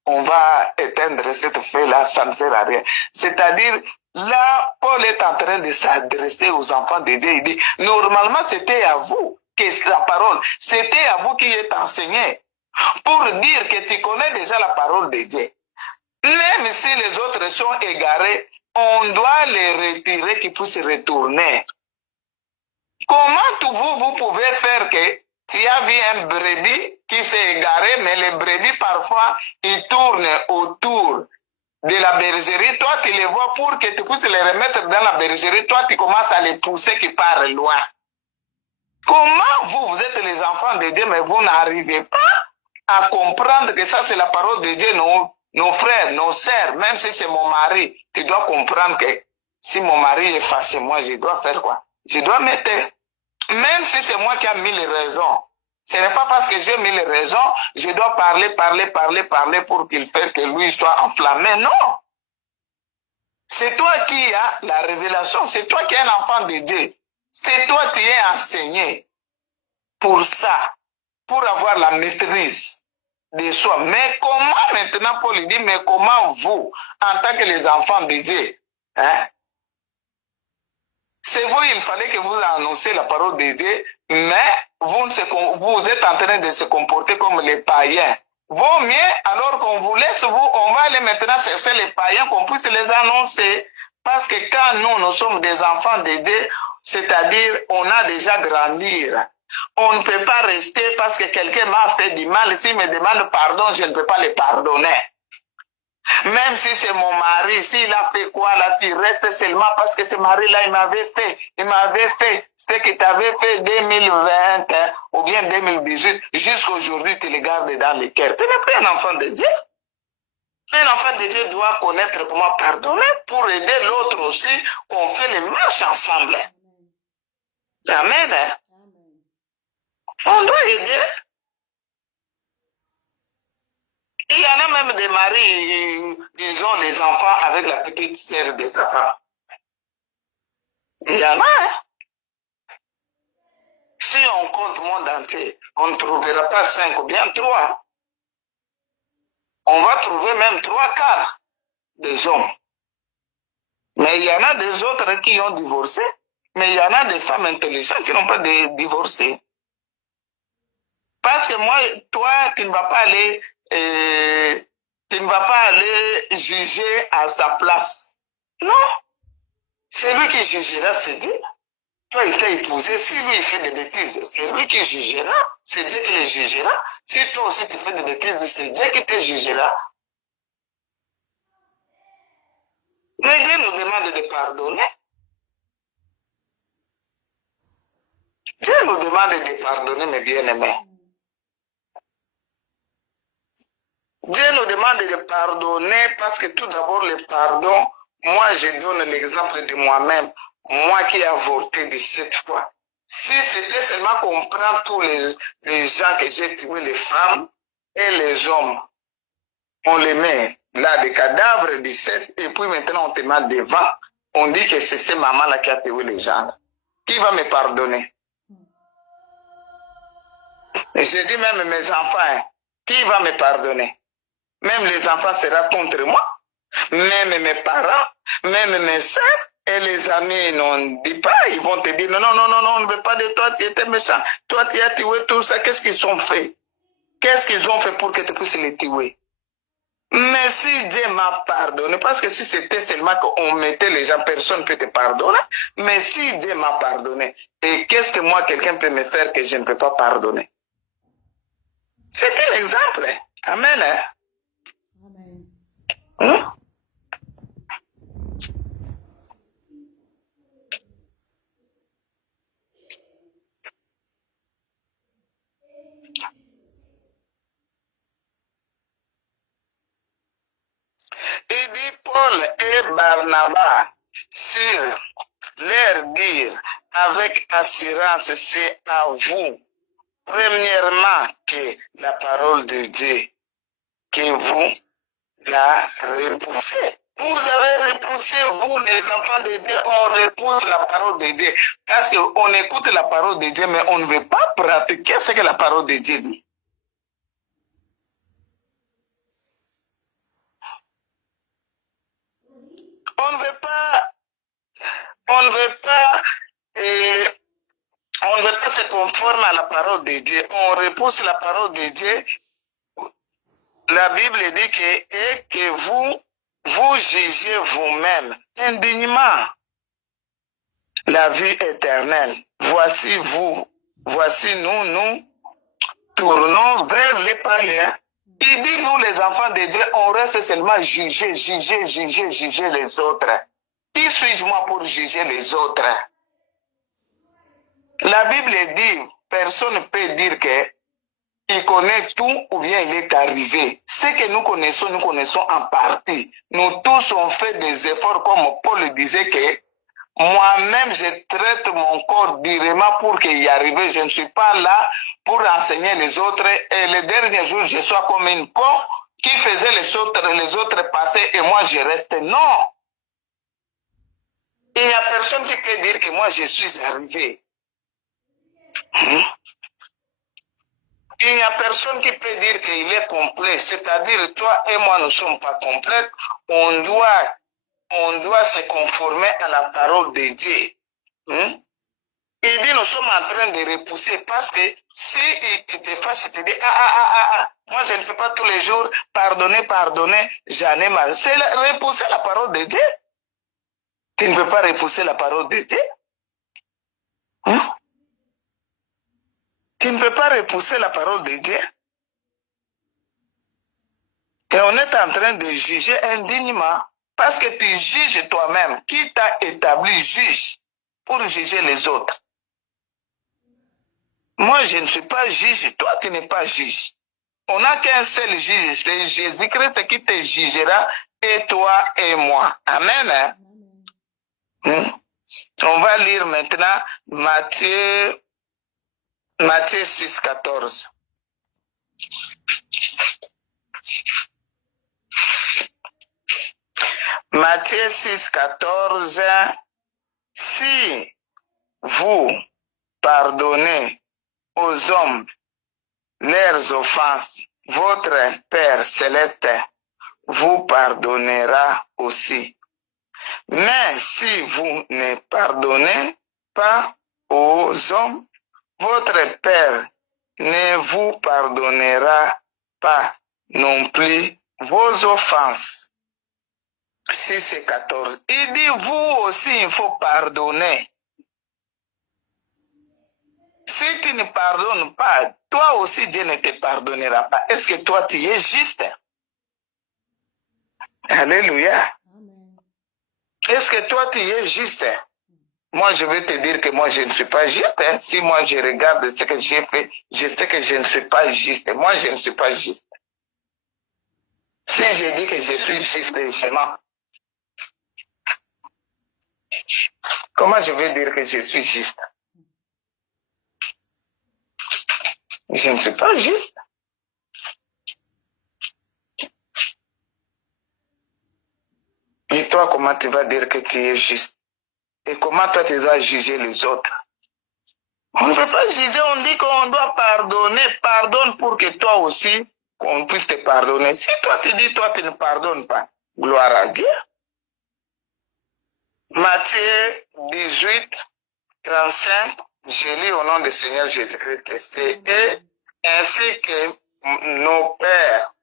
On va éteindre cette feu-là, ça ne sert à rien. C'est-à-dire, là, Paul est en train de s'adresser aux enfants de Dieu. Il dit, normalement, c'était à vous que la parole, c'était à vous qui êtes enseigné. Pour dire que tu connais déjà la parole de Dieu. Même si les autres sont égarés, on doit les retirer qu'ils puissent retourner. Comment vous pouvez faire que tu as vu un brebis qui s'est égaré, mais les brebis parfois, ils tournent autour de la bergerie. Toi, tu les vois pour que tu puisses les remettre dans la bergerie. Toi, tu commences à les pousser qui partent loin. Comment vous êtes les enfants de Dieu, mais vous n'arrivez pas à comprendre que ça, c'est la parole de Dieu, nos frères, nos sœurs, même si c'est mon mari, tu dois comprendre que si mon mari est fâché, moi, je dois faire quoi? Je dois mettre, même si c'est moi qui ai mis les raisons, ce n'est pas parce que j'ai mis les raisons, je dois parler pour qu'il fasse que lui soit enflammé, non. C'est toi qui as la révélation, c'est toi qui es un enfant de Dieu, c'est toi qui es enseigné pour ça, pour avoir la maîtrise de soi. Mais comment maintenant, Paul dit, mais comment vous, en tant que les enfants de Dieu, hein? C'est vous, il fallait que vous annonciez la parole de Dieu, mais vous êtes en train de se comporter comme les païens. Vaut mieux, alors qu'on vous laisse, on va aller maintenant chercher les païens, qu'on puisse les annoncer. Parce que quand nous sommes des enfants de Dieu, c'est-à-dire, on a déjà grandi. On ne peut pas rester parce que quelqu'un m'a fait du mal. S'il me demande pardon, je ne peux pas le pardonner. Même si c'est mon mari, s'il a fait quoi là, tu restes seulement parce que ce mari-là, il m'avait fait ce que tu avais fait 2020 ou bien 2018, jusqu'à aujourd'hui, tu le gardes dans le cœur. Tu n'es pas un enfant de Dieu. Un enfant de Dieu doit connaître comment pardonner pour aider l'autre aussi, qu'on fait les marches ensemble. Amen. On doit aider. Il y en a même des maris, disons, des enfants avec la petite sœur de sa femme. Il y en a, hein? Si on compte le monde entier, on ne trouvera pas 5 ou bien 3. On va trouver même 3/4 des hommes. Mais il y en a des autres qui ont divorcé. Mais il y en a des femmes intelligentes qui n'ont pas divorcé. Parce que moi, toi, tu ne vas pas aller juger à sa place. Non. C'est lui qui jugera, c'est Dieu. Toi, il t'a épousé. Si lui, il fait des bêtises, c'est lui qui jugera. C'est Dieu qui les jugera. Si toi aussi, tu fais des bêtises, c'est Dieu qui te jugera. Mais Dieu nous demande de pardonner. Dieu nous demande de pardonner, mes bien-aimés. Dieu nous demande de pardonner parce que tout d'abord, le pardon, moi, je donne l'exemple de moi-même, moi qui ai avorté 17 fois. Si c'était seulement qu'on prend tous les gens que j'ai tués, les femmes et les hommes, on les met là, des cadavres, 17, et puis maintenant on te met devant, on dit que c'est cette maman-là qui a tué les gens. Qui va me pardonner? Et je dis même mes enfants, qui va me pardonner? Même les enfants seront contre moi, même mes parents, même mes soeurs, et les amis n'en disent pas, ils vont te dire non, non, non, non, non, on ne veut pas de toi, tu étais méchant, toi tu as tué tout ça, qu'est-ce qu'ils ont fait? Qu'est-ce qu'ils ont fait pour que tu puisses les tuer? Mais si Dieu m'a pardonné, parce que si c'était seulement qu'on mettait les gens, personne ne peut te pardonner, mais si Dieu m'a pardonné, et qu'est-ce que moi, quelqu'un peut me faire que je ne peux pas pardonner? C'est un exemple. Amen. Hein? Amen. Hein? Il dit Paul et Barnabas sur leur dire avec assurance, c'est à vous Premièrement, que la parole de Dieu, que vous la repoussez. Vous avez repoussé, vous les enfants de Dieu, on repousse la parole de Dieu. Parce qu'on écoute la parole de Dieu, mais on ne veut pas pratiquer ce que la parole de Dieu dit. On ne veut pas se conformer à la parole de Dieu. On repousse la parole de Dieu. La Bible dit que vous jugez vous-même indignement la vie éternelle. Voici nous tournons vers les païens. Il dit, nous les enfants de Dieu, on reste seulement juger les autres. Qui suis-je moi pour juger les autres? La Bible dit, personne ne peut dire qu'il connaît tout ou bien il est arrivé. Ce que nous connaissons en partie. Nous tous on fait des efforts comme Paul disait que moi-même je traite mon corps durement pour qu'il y arrive. Je ne suis pas là pour enseigner les autres et le dernier jour je sois comme une con qui faisait les autres passer et moi je reste. Non. Il n'y a personne qui peut dire que moi je suis arrivé. Il n'y a personne qui peut dire qu'il est complet. C'est-à-dire, toi et moi, nous ne sommes pas complets. On doit se conformer à la parole de Dieu. Il dit, nous sommes en train de repousser parce que si il te fâche, il te dit, moi je ne peux pas tous les jours pardonner, j'en ai marre. C'est repousser la parole de Dieu. Tu ne peux pas repousser la parole de Dieu. Tu ne peux pas repousser la parole de Dieu. Et on est en train de juger indignement parce que tu juges toi-même. Qui t'a établi juge pour juger les autres? Moi, je ne suis pas juge. Toi, tu n'es pas juge. On n'a qu'un seul juge. C'est Jésus-Christ qui te jugera, et toi et moi. Amen. On va lire maintenant Matthieu 6, 14. Matthieu 6, 14. Si vous pardonnez aux hommes leurs offenses, votre Père céleste vous pardonnera aussi. Mais si vous ne pardonnez pas aux hommes, votre Père ne vous pardonnera pas non plus vos offenses. 6 et 14. Il dit, vous aussi, il faut pardonner. Si tu ne pardonnes pas, toi aussi, Dieu ne te pardonnera pas. Est-ce que toi, tu es juste? Alléluia. Est-ce que toi, tu es juste? Moi, je vais te dire que moi, je ne suis pas juste. Si moi, je regarde ce que j'ai fait, je sais que je ne suis pas juste. Moi, je ne suis pas juste. Si je dis que je suis juste, je mens. Comment je vais dire que je suis juste? Je ne suis pas juste. Et toi, comment tu vas dire que tu es juste? Et comment toi, tu dois juger les autres? On ne peut pas juger, on dit qu'on doit pardonner. Pardonne pour que toi aussi, qu'on puisse te pardonner. Si toi, tu dis, toi, tu ne pardonnes pas, gloire à Dieu. Matthieu 18, 35, je lis au nom du Seigneur Jésus-Christ. Et ainsi que nos pères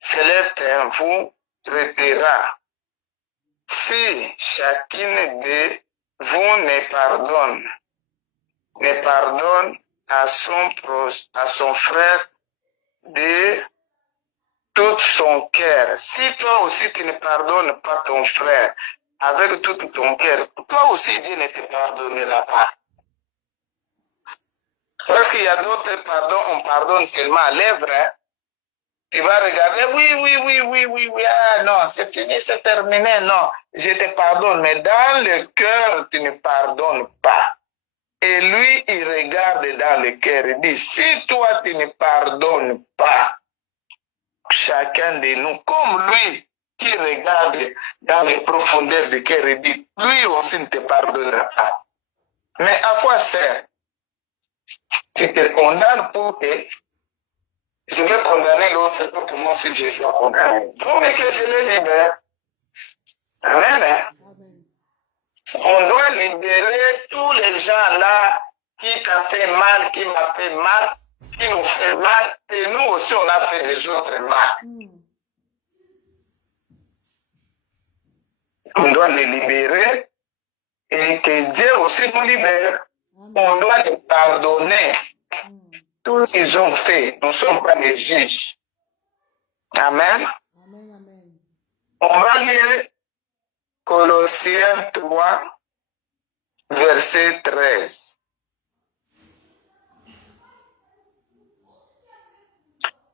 célestes vous traitera. Si chacune de vous ne pardonne à son frère de tout son cœur. Si toi aussi tu ne pardonnes pas ton frère avec tout ton cœur, toi aussi Dieu ne te pardonnera pas. Parce qu'il y a d'autres pardons, on pardonne seulement à lèvres. Hein. Tu vas regarder, oui, ah non, c'est fini, c'est terminé, non, je te pardonne, mais dans le cœur, tu ne pardonnes pas. Et lui, il regarde dans le cœur et dit, si toi, tu ne pardonnes pas chacun de nous, comme lui qui regarde dans les profondeurs du cœur et dit, lui aussi ne te pardonnera pas. Mais à quoi sert? Tu te condamnes pour que je vais condamner l'autre pour que moi aussi je sois condamné. Pour que je le libère. Amen. Amen. On doit libérer tous les gens là qui t'a fait mal, qui m'a fait mal, qui nous fait mal, et nous aussi on a fait des autres mal. On doit les libérer et que Dieu aussi nous libère. On doit les pardonner. Tout ce qu'ils ont fait, nous ne sommes pas les juges. Amen. Amen, amen. On va lire Colossiens 3, verset 13.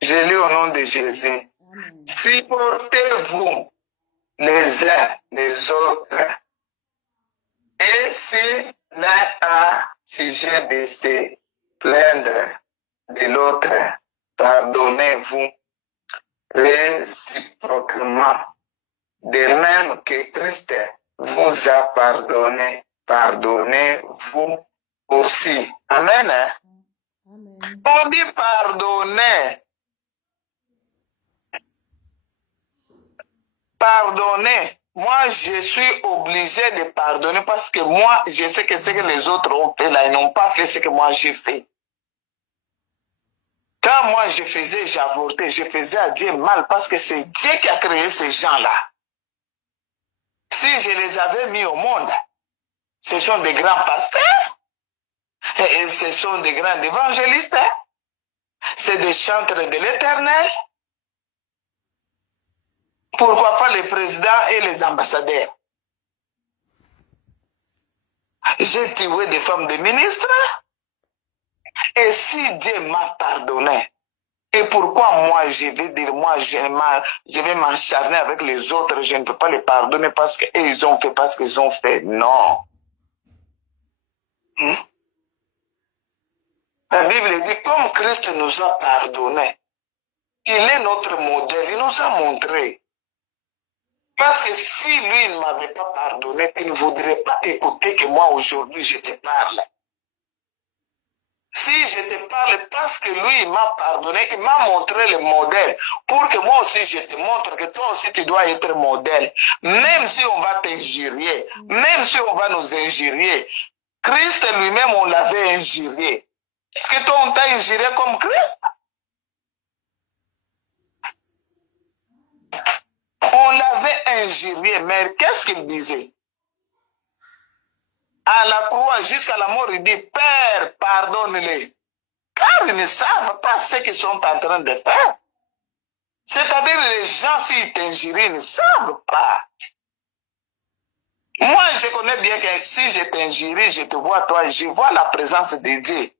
Je lis au nom de Jésus. Amen. Supportez-vous les uns les autres. Et si l'un a sujet de se plaindre de l'autre, pardonnez-vous réciproquement. De même que Christ vous a pardonné, pardonnez-vous aussi. Amen. Amen. On dit pardonner. Pardonner. Moi, je suis obligé de pardonner parce que moi, je sais que ce que les autres ont fait là, ils n'ont pas fait ce que moi j'ai fait. Quand moi je faisais, j'avortais, je faisais à Dieu mal parce que c'est Dieu qui a créé ces gens-là. Si je les avais mis au monde, ce sont des grands pasteurs, et ce sont des grands évangélistes, c'est des chantres de l'Éternel. Pourquoi pas les présidents et les ambassadeurs? J'ai tué des femmes de ministres. Et si Dieu m'a pardonné, et pourquoi moi je vais dire, moi je vais m'acharner avec les autres, je ne peux pas les pardonner parce qu'ils ont fait, parce qu'ils ont fait. Non. La Bible dit, comme Christ nous a pardonné, il est notre modèle, il nous a montré. Parce que si lui ne m'avait pas pardonné, il ne voudrait pas écouter que moi aujourd'hui je te parle. Si je te parle parce que lui il m'a pardonné, il m'a montré le modèle pour que moi aussi je te montre que toi aussi tu dois être modèle. Même si on va t'injurier, même si on va nous injurier, Christ lui-même on l'avait injurié. Est-ce que toi on t'a injurié comme Christ? On l'avait injurié, mais qu'est-ce qu'il disait? À la croix, jusqu'à la mort, il dit, Père, pardonne-les. Car ils ne savent pas ce qu'ils sont en train de faire. C'est-à-dire, les gens, s'ils t'injurient, ils ne savent pas. Moi, je connais bien que si je t'injurie, je te vois toi, je vois la présence de Dieu.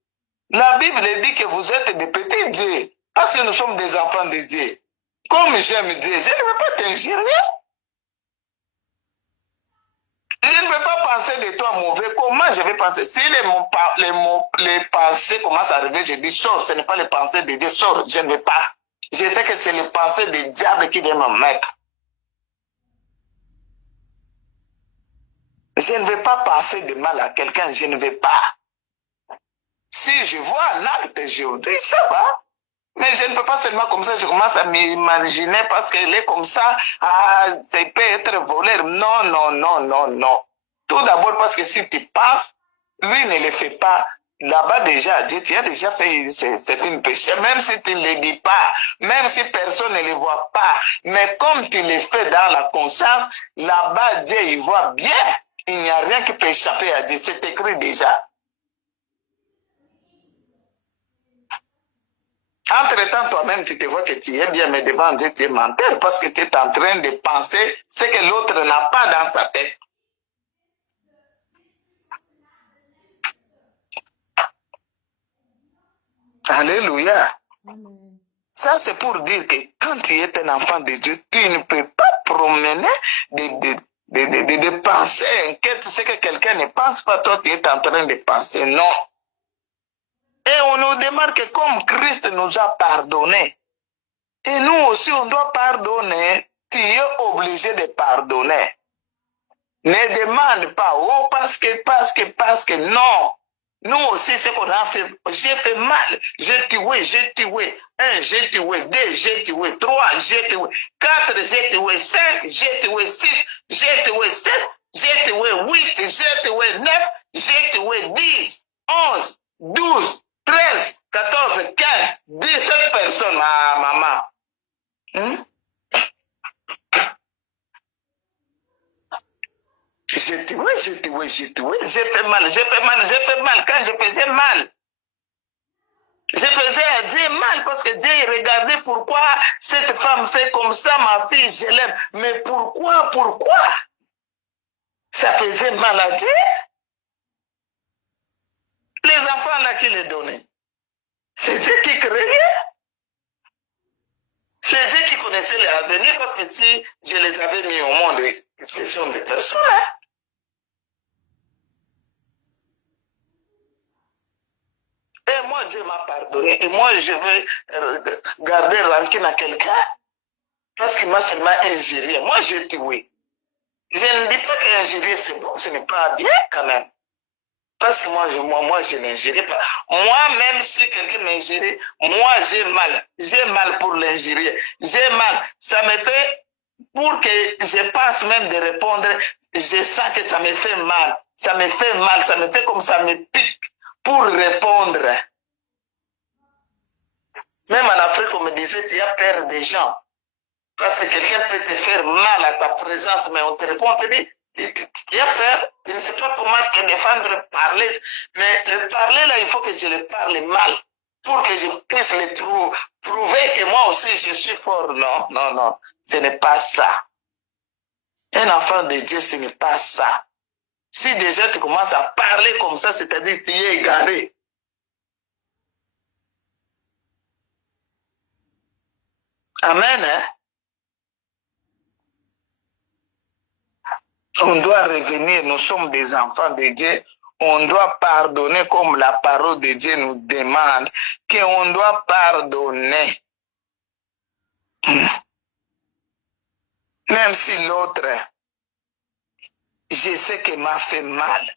La Bible dit que vous êtes des petits dieux, parce que nous sommes des enfants de Dieu. Comme j'aime Dieu, je ne veux pas t'injurier. Je ne veux pas penser de toi mauvais. Comment je vais penser? Si les pensées commencent à arriver, je dis sors, ce n'est pas les pensées de Dieu, sors, je ne veux pas. Je sais que c'est les pensées du diable qui viennent me mettre. Je ne veux pas penser de mal à quelqu'un, je ne veux pas. Si je vois un acte, je dis ça va. Mais je ne peux pas seulement comme ça, je commence à m'imaginer parce qu'elle est comme ça, ça peut être voleur. Non, non, non, non, non. Tout d'abord parce que si tu penses, lui ne le fait pas. Là-bas déjà, Dieu, tu as déjà fait, c'est un péché, même si tu ne le dis pas, même si personne ne le voit pas. Mais comme tu le fais dans la conscience, là-bas, Dieu, il voit bien. Il n'y a rien qui peut échapper à Dieu. C'est écrit déjà. Entre-temps, toi-même, tu te vois que tu es bien, mais devant Dieu, tu es menteur parce que tu es en train de penser ce que l'autre n'a pas dans sa tête. Alléluia. Amen. Ça, c'est pour dire que quand tu es un enfant de Dieu, tu ne peux pas promener de penser, inquiète ce que quelqu'un ne pense pas, toi tu es en train de penser. Non. Et on nous demande que comme Christ nous a pardonné, et nous aussi on doit pardonner, tu es obligé de pardonner. Ne demande pas, oh parce que, non. Nous aussi, ce qu'on a fait, j'ai fait mal, j'ai tué. 1, j'ai tué. 2, j'ai tué. 3, j'ai tué. 4, j'ai tué. 5, j'ai tué. 6, j'ai tué. 7, j'ai tué. 8, j'ai tué. 9, j'ai tué. 10, 11, 12, 13, 14, 15, 17 personnes, ma maman. J'ai tué. J'ai fait mal. Quand je faisais mal, je faisais Dieu mal parce que Dieu regardait pourquoi cette femme fait comme ça, ma fille, je l'aime. Mais pourquoi? Ça faisait mal à Dieu. Les enfants là qui les donnaient, c'est Dieu qui créait. C'est Dieu qui connaissait l'avenir parce que si je les avais mis au monde, ce sont des personnes. Hein? Et moi, Dieu m'a pardonné. Et moi, je veux garder rancune à quelqu'un parce qu'il m'a seulement injurié. Moi, j'ai tué. Je ne dis pas qu'injurier, c'est bon, ce n'est pas bien quand même. Parce que moi, je n'injurie pas. Moi, même si quelqu'un m'injurie, moi, j'ai mal. J'ai mal pour l'injurier. J'ai mal. Ça me fait, pour que je passe même de répondre, je sens que ça me fait mal. Ça me fait comme ça me pique pour répondre. Même en Afrique, on me disait, tu as peur des gens. Parce que quelqu'un peut te faire mal à ta présence, mais on te répond, on te dit, tu as peur, tu ne sais pas comment te défendre, parler. Mais le parler là, il faut que je le parle mal pour que je puisse le prouver que moi aussi je suis fort. Non, ce n'est pas ça. Un enfant de Dieu, ce n'est pas ça. Si déjà tu commences à parler comme ça, c'est-à-dire que tu es égaré. Amen, hein? On doit revenir, nous sommes des enfants de Dieu. On doit pardonner comme la parole de Dieu nous demande qu'on doit pardonner. Même si l'autre, je sais qu'il m'a fait mal,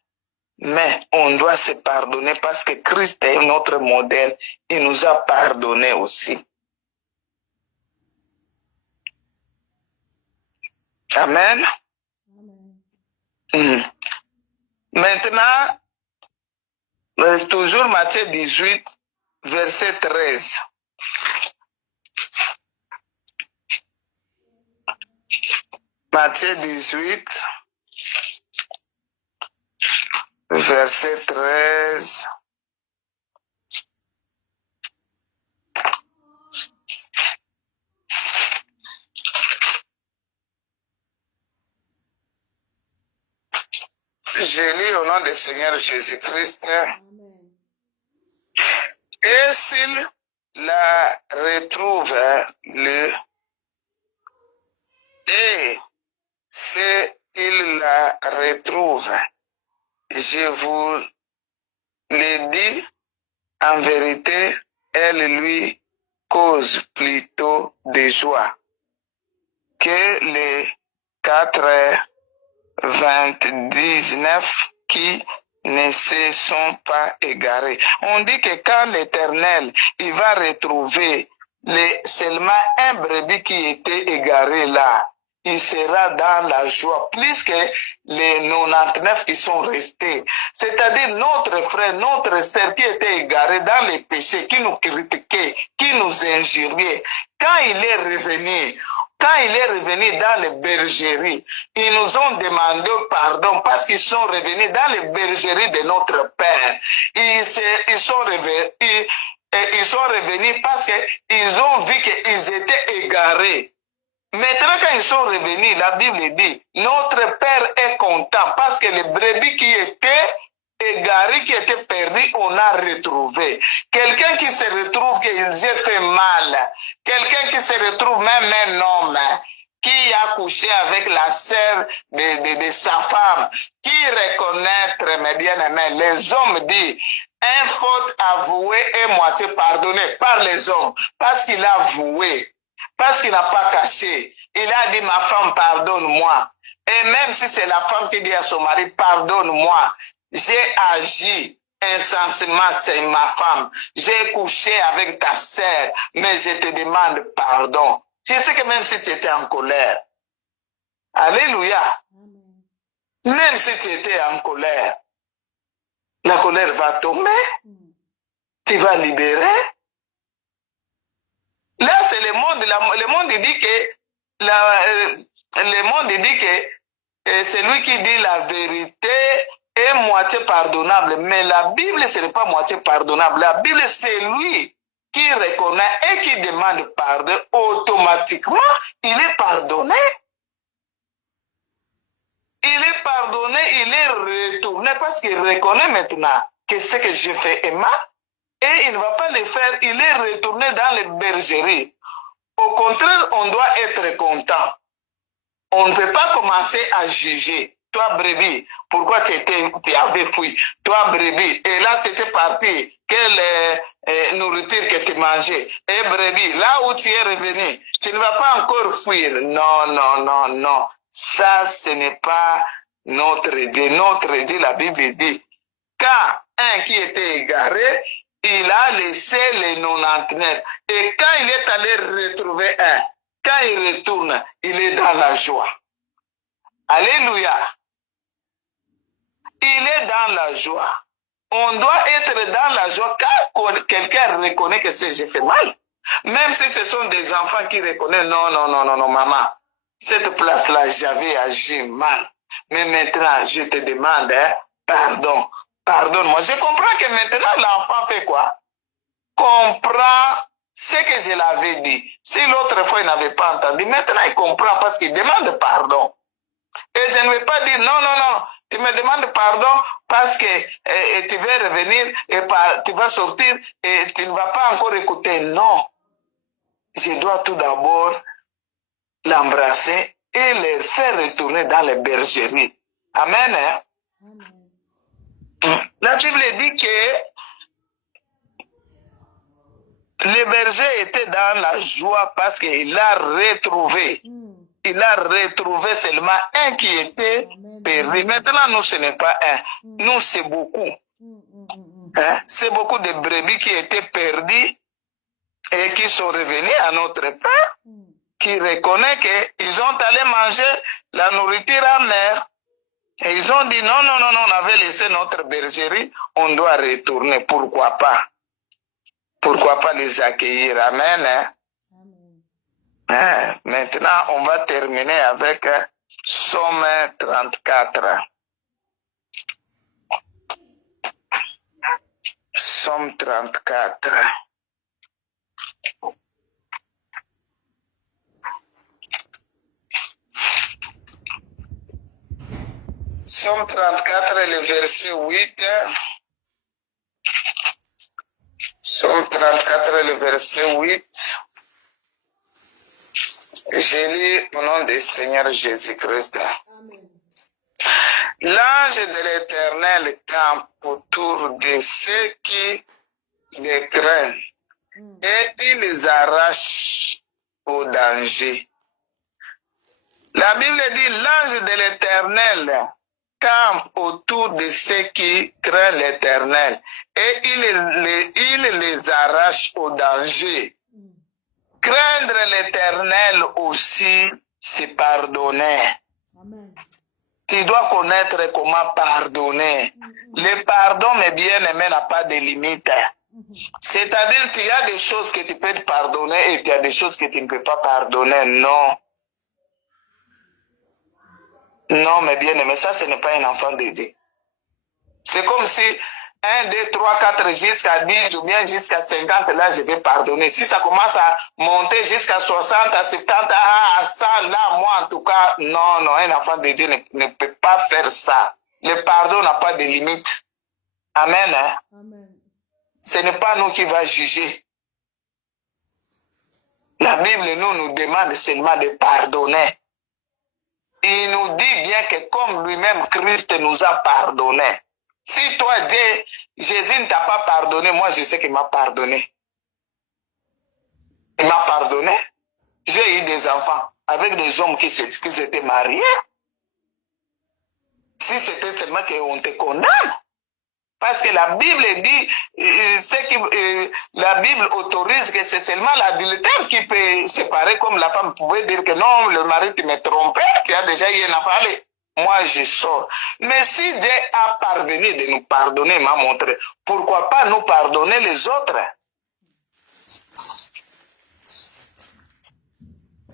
mais on doit se pardonner parce que Christ est notre modèle. Il nous a pardonné aussi. Amen. Maintenant, toujours Matthieu 18, verset 13. Matthieu 18, verset 13. Je lis au nom du Seigneur Jésus-Christ. Et s'il la retrouve, je vous le dis, en vérité, elle lui cause plutôt de joie que les 99 qui ne se sont pas égarés. On dit que quand l'Éternel, il va retrouver seulement un brebis qui était égaré là, il sera dans la joie, plus que les 99 qui sont restés. C'est-à-dire notre frère, notre sœur qui était égaré dans les péchés, qui nous critiquait, qui nous injuriait, quand il est revenu dans les bergeries, ils nous ont demandé pardon parce qu'ils sont revenus dans les bergeries de notre Père. Ils sont revenus parce qu'ils ont vu qu'ils étaient égarés. Maintenant, quand ils sont revenus, la Bible dit, notre Père est content parce que les brebis qui étaient égarés, qui étaient perdus, on a retrouvé. Quelqu'un qui se retrouve qu'ils aient fait mal, quelqu'un qui se retrouve même un homme, qui a couché avec la sœur de sa femme, qui reconnaître, mes bien-aimés, les hommes disent, un faute avouée et moitié pardonnée par les hommes, parce qu'il a avoué, parce qu'il n'a pas caché. Il a dit, ma femme, pardonne-moi. Et même si c'est la femme qui dit à son mari, pardonne-moi, j'ai agi insensiblement, c'est ma femme. J'ai couché avec ta sœur, mais je te demande pardon. Je sais que même si tu étais en colère, alléluia, même si tu étais en colère, la colère va tomber, tu vas libérer. Là, c'est le monde. Le monde dit que le monde dit que c'est lui qui dit la vérité est moitié pardonnable. Mais la Bible, ce n'est pas moitié pardonnable. La Bible, c'est lui qui reconnaît et qui demande pardon. Automatiquement, il est pardonné. Il est pardonné, il est retourné parce qu'il reconnaît maintenant que ce que j'ai fait est mal. Et il ne va pas le faire, il est retourné dans les bergeries. Au contraire, on doit être content. On ne peut pas commencer à juger. Toi, brebis, pourquoi tu avais fui? Toi, brebis, et là, tu étais parti. Quelle nourriture que tu mangeais? Et brebis, là où tu es revenu, tu ne vas pas encore fuir. Non, non, non, non. Ça, ce n'est pas notre Dieu. Notre Dieu, la Bible dit, quand un qui était égaré, il a laissé les 99. Et quand il est allé retrouver un, quand il retourne, il est dans la joie. Alléluia. Il est dans la joie. On doit être dans la joie quand quelqu'un reconnaît que j'ai fait mal. Même si ce sont des enfants qui reconnaissent, non, non, non, non, non, maman, cette place-là, j'avais agi mal. Mais maintenant, je te demande, pardon. Pardonne-moi. Je comprends que maintenant, l'enfant fait quoi? Comprend ce que je l'avais dit. Si l'autre fois, il n'avait pas entendu, maintenant, il comprend parce qu'il demande pardon. Et je ne vais pas dire, non, non, non, tu me demandes pardon parce que tu veux revenir et tu vas sortir et tu ne vas pas encore écouter. Non. Je dois tout d'abord l'embrasser et le faire retourner dans les bergeries. Amen. Hein? Amen. La Bible dit que le berger était dans la joie parce qu'il a retrouvé. Il a retrouvé seulement un qui était perdu. Maintenant, nous, ce n'est pas un. Nous, c'est beaucoup. Hein? C'est beaucoup de brebis qui étaient perdus et qui sont revenus à notre Père, qui reconnaît qu'ils ont allé manger la nourriture amère. Et ils ont dit, non, non, non, non, on avait laissé notre bergerie, on doit retourner. Pourquoi pas? Pourquoi pas les accueillir? Amen. Hein? Hein? Maintenant, on va terminer avec Psaume 34. Psaume 34. Psaume 34, le verset 8. Psaume 34, le verset 8. Je lis au nom du Seigneur Jésus-Christ. L'ange de l'Éternel campe autour de ceux qui les craignent et il les arrache au danger. La Bible dit, l'ange de l'Éternel campe autour de ceux qui craignent l'Éternel et il les arrache au danger. Craindre l'Éternel aussi, c'est pardonner. Amen. Tu dois connaître comment pardonner. Le pardon, mes bien-aimés, n'a pas de limite. C'est-à-dire qu'il y a des choses que tu peux te pardonner et il y a des choses que tu ne peux pas pardonner. Non. Non, mes bien-aimés, ça, ce n'est pas un enfant de Dieu. C'est comme si 1, 2, 3, 4, jusqu'à 10 ou bien jusqu'à 50, là, je vais pardonner. Si ça commence à monter jusqu'à 60, à 70, à 100, là, moi, en tout cas, non, non, un enfant de Dieu ne peut pas faire ça. Le pardon n'a pas de limite. Amen. Hein? Amen. Ce n'est pas nous qui va juger. La Bible nous demande seulement de pardonner. Il nous dit bien que comme lui-même Christ nous a pardonné. Si toi, Dieu, Jésus ne t'a pas pardonné, moi je sais qu'il m'a pardonné. Il m'a pardonné. J'ai eu des enfants avec des hommes qui s'étaient mariés. Si c'était seulement qu'on te condamne. Parce que la Bible dit, la Bible autorise que c'est seulement l'adultère qui peut séparer, comme la femme pouvait dire que non, le mari tu me trompé, tu as déjà eu un parlé. Moi je sors. Mais si Dieu a pardonné de nous pardonner, m'a montré, pourquoi pas nous pardonner les autres?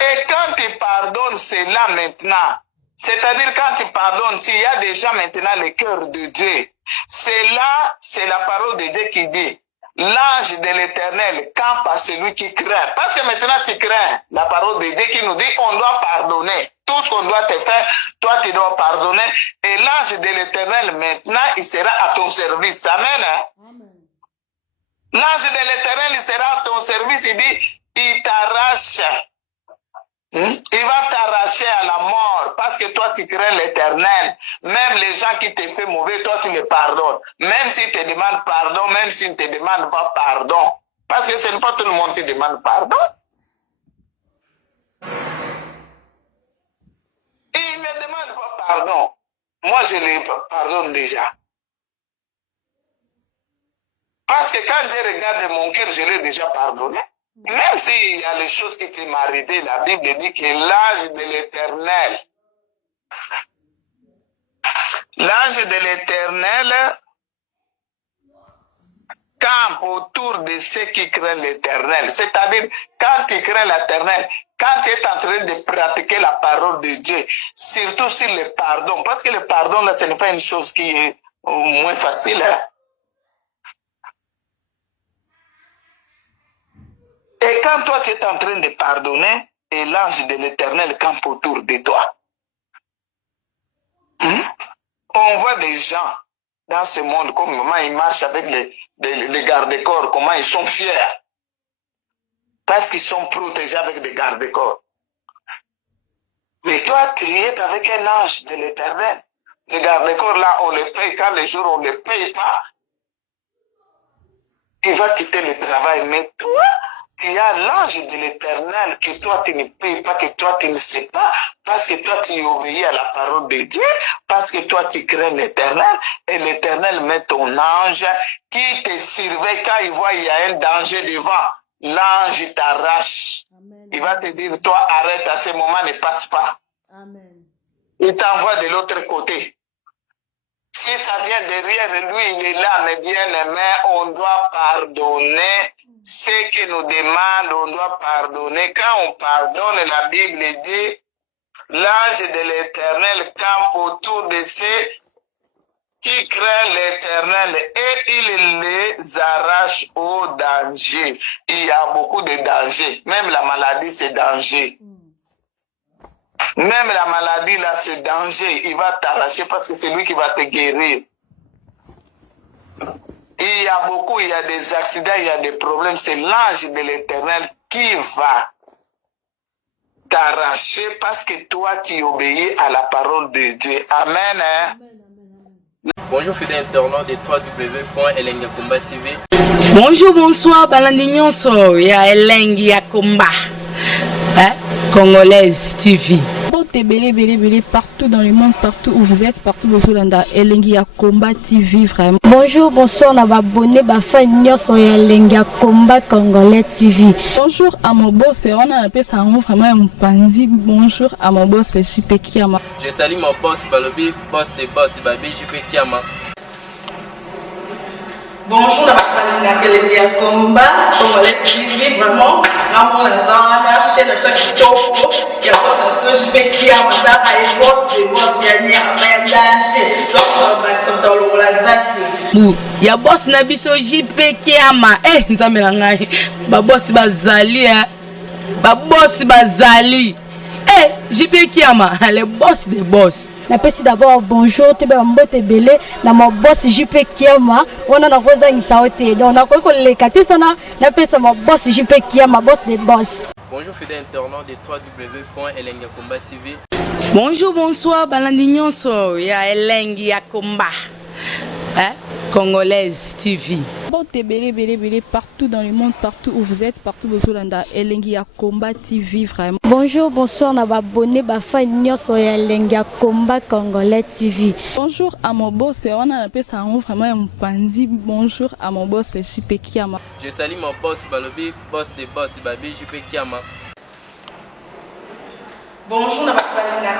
Et quand tu pardonnes cela maintenant, c'est-à-dire quand tu pardonnes, il y a déjà maintenant le cœur de Dieu. C'est là, c'est la parole de Dieu qui dit, l'ange de l'Éternel campe à celui qui craint. Parce que maintenant tu crains la parole de Dieu qui nous dit on doit pardonner. Tout ce qu'on doit te faire, toi tu dois pardonner. Et l'ange de l'Éternel maintenant, il sera à ton service. Amen. Amen. L'ange de l'Éternel, il sera à ton service. Il dit, il t'arrache. Il va t'arracher à la mort parce que toi tu crains l'Éternel. Même les gens qui te font mauvais, toi tu les pardonnes. Même s'ils te demandent pardon, même s'ils ne te demandent pas pardon. Parce que ce n'est pas tout le monde qui demande pardon. Ils ne demandent pas pardon. Moi je les pardonne déjà. Parce que quand je regarde mon cœur, je l'ai déjà pardonné. Même s'il y a les choses qui peuvent m'arriver, la Bible dit que l'ange de l'Éternel, campe autour de ceux qui craignent l'Éternel. C'est-à-dire, quand tu crains l'Éternel, quand tu es en train de pratiquer la parole de Dieu, surtout sur le pardon, parce que le pardon, là, ce n'est pas une chose qui est moins facile. Hein? Et quand toi tu es en train de pardonner, et l'ange de l'Éternel campe autour de toi. On voit des gens dans ce monde, comment ils marchent avec les gardes-corps, comment ils sont fiers. Parce qu'ils sont protégés avec des gardes-corps. Mais toi, tu es avec un ange de l'Éternel. Les gardes-corps, là, on les paye. Quand les jours, on ne les paye pas, il va quitter le travail. Mais toi, tu as l'ange de l'Éternel que toi tu ne payes pas, que toi tu ne sais pas, parce que toi tu obéis à la parole de Dieu, parce que toi tu crains l'Éternel, et l'Éternel met ton ange qui te surveille quand il voit il y a un danger devant. L'ange t'arrache. Il va te dire, toi arrête à ce moment, ne passe pas. Amen. Il t'envoie de l'autre côté. Si ça vient derrière lui, il est là, mais bien aimé, on doit pardonner. Ce que nous demande, on doit pardonner. Quand on pardonne, la Bible dit, l'ange de l'Éternel campe autour de ceux qui craignent l'Éternel et il les arrache au danger. Il y a beaucoup de dangers. Même la maladie, c'est danger. Même la maladie, là, c'est danger. Il va t'arracher parce que c'est lui qui va te guérir. Il y a beaucoup, il y a des accidents, il y a des problèmes. C'est l'ange de l'Éternel qui va t'arracher parce que toi, tu obéis à la parole de Dieu. Amen. Hein? Bonjour fidèles internautes de www.elengiakomba TV. Bonjour, bonsoir, balandi nyonso ya Elengi ya Komba, Congolaise TV. Partout dans le monde, partout où vous êtes, partout où vous êtes, Elengi ya Komba TV vraiment. Bonjour, bonsoir, on va abonner à nyonso ya Elengi ya Komba Congolais TV. Bonjour à mon boss, on a appelé ça vraiment un pandi. Bonjour à mon boss, JP Kiama. Je salue mon boss Balobi, boss de boss Babi, JP Kiama. Bonjour à Elengi ya Komba Congolais TV vraiment. On a chaîne de chaque topo, il y a boss de JP Kiama, il boss de boss, il y a un danger. Donc on va s'entendre dans la zaki. Ya boss na biso JP Kiama nzambe na ngai ba boss bazali ba boss bazali JP Kiama le boss des boss. Napesi d'abord bonjour te ba mbote belé na mo boss JP Kiama on a kozangisa ote donc na ko lekate sana napesa mo boss JP Kiama boss des boss. Bonjour fidèles internautes de www.elengiakomba TV. Bonjour, bonsoir, balandi nyonso ya Elengi ya Komba. Congolaise TV. Bon, belé, partout dans le monde, partout où vous êtes, partout où vous êtes, Elengi ya Komba TV, vraiment. Bonjour, bonsoir, na abonné bafa nyonso ya Elengi ya Komba Congolais TV. Bonjour à mon boss, on a appelé ça vraiment un pandi. Bonjour à mon boss, JP Kiama. Je salue mon boss Balobi, boss des boss, Babi JP Kiama. Bonjour, na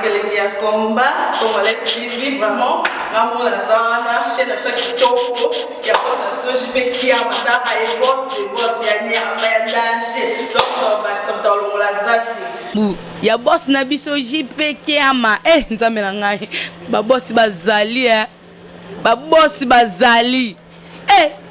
Elengi ya Komba Congolais TV, vraiment. Amour na zana, chaîne de chaque kitoko. Ya boss na JP Kiama, ta ay boss des boss ya ni a danger. Donc ba samta lo la zaki. Ya boss na biso JP Kiama. Nzambe na ngai. Ba boss bazali ba boss bazali.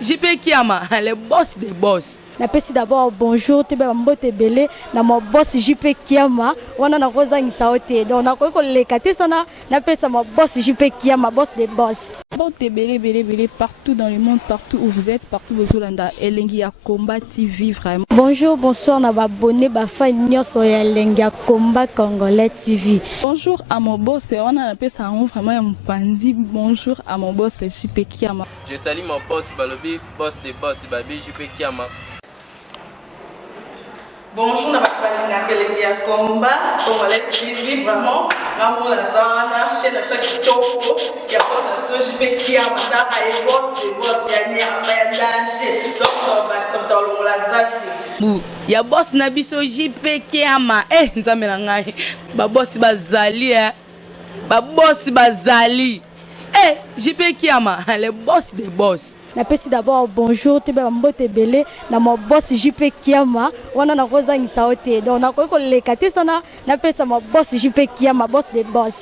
JP Kiama, le boss des boss. Napesi d'abord bonjour te ba mbote belé na mo boss JP Kiama wana na kozangisa ote donc na ko lekate sana napesa mo boss JP Kiama boss des boss. Bon, belé, partout dans le monde, partout où vous êtes, partout où vous êtes, Elengi ya Komba TV, vraiment. Bonjour, bonsoir, na abonné bafa nyonso ya Elengi ya Komba Congolais TV. Bonjour à mon boss, on a appelé ça vraiment un pandi. Bonjour à mon boss, JP Kiama. Je salue mon boss Balobi, boss des boss, Babi JP Kiama. Bonjour, na Elengi ya Komba Congolais TV, vraiment. Amour na zana, chaîne de chaque kitoko. Ya boss na JP Kiama, ta ay boss des boss ya ni a danger. Donc ba samta lo la zaki. Ya boss na biso JP Kiama. Nzambe na ngai. Ba boss bazali ba boss bazali. JP Kiama, le boss des boss. Napesi d'abord bonjour te ba mbote belé na mo boss JP Kiama wana na kozangisa ote donc na ko lekate sana napesa mo boss JP Kiama boss des boss.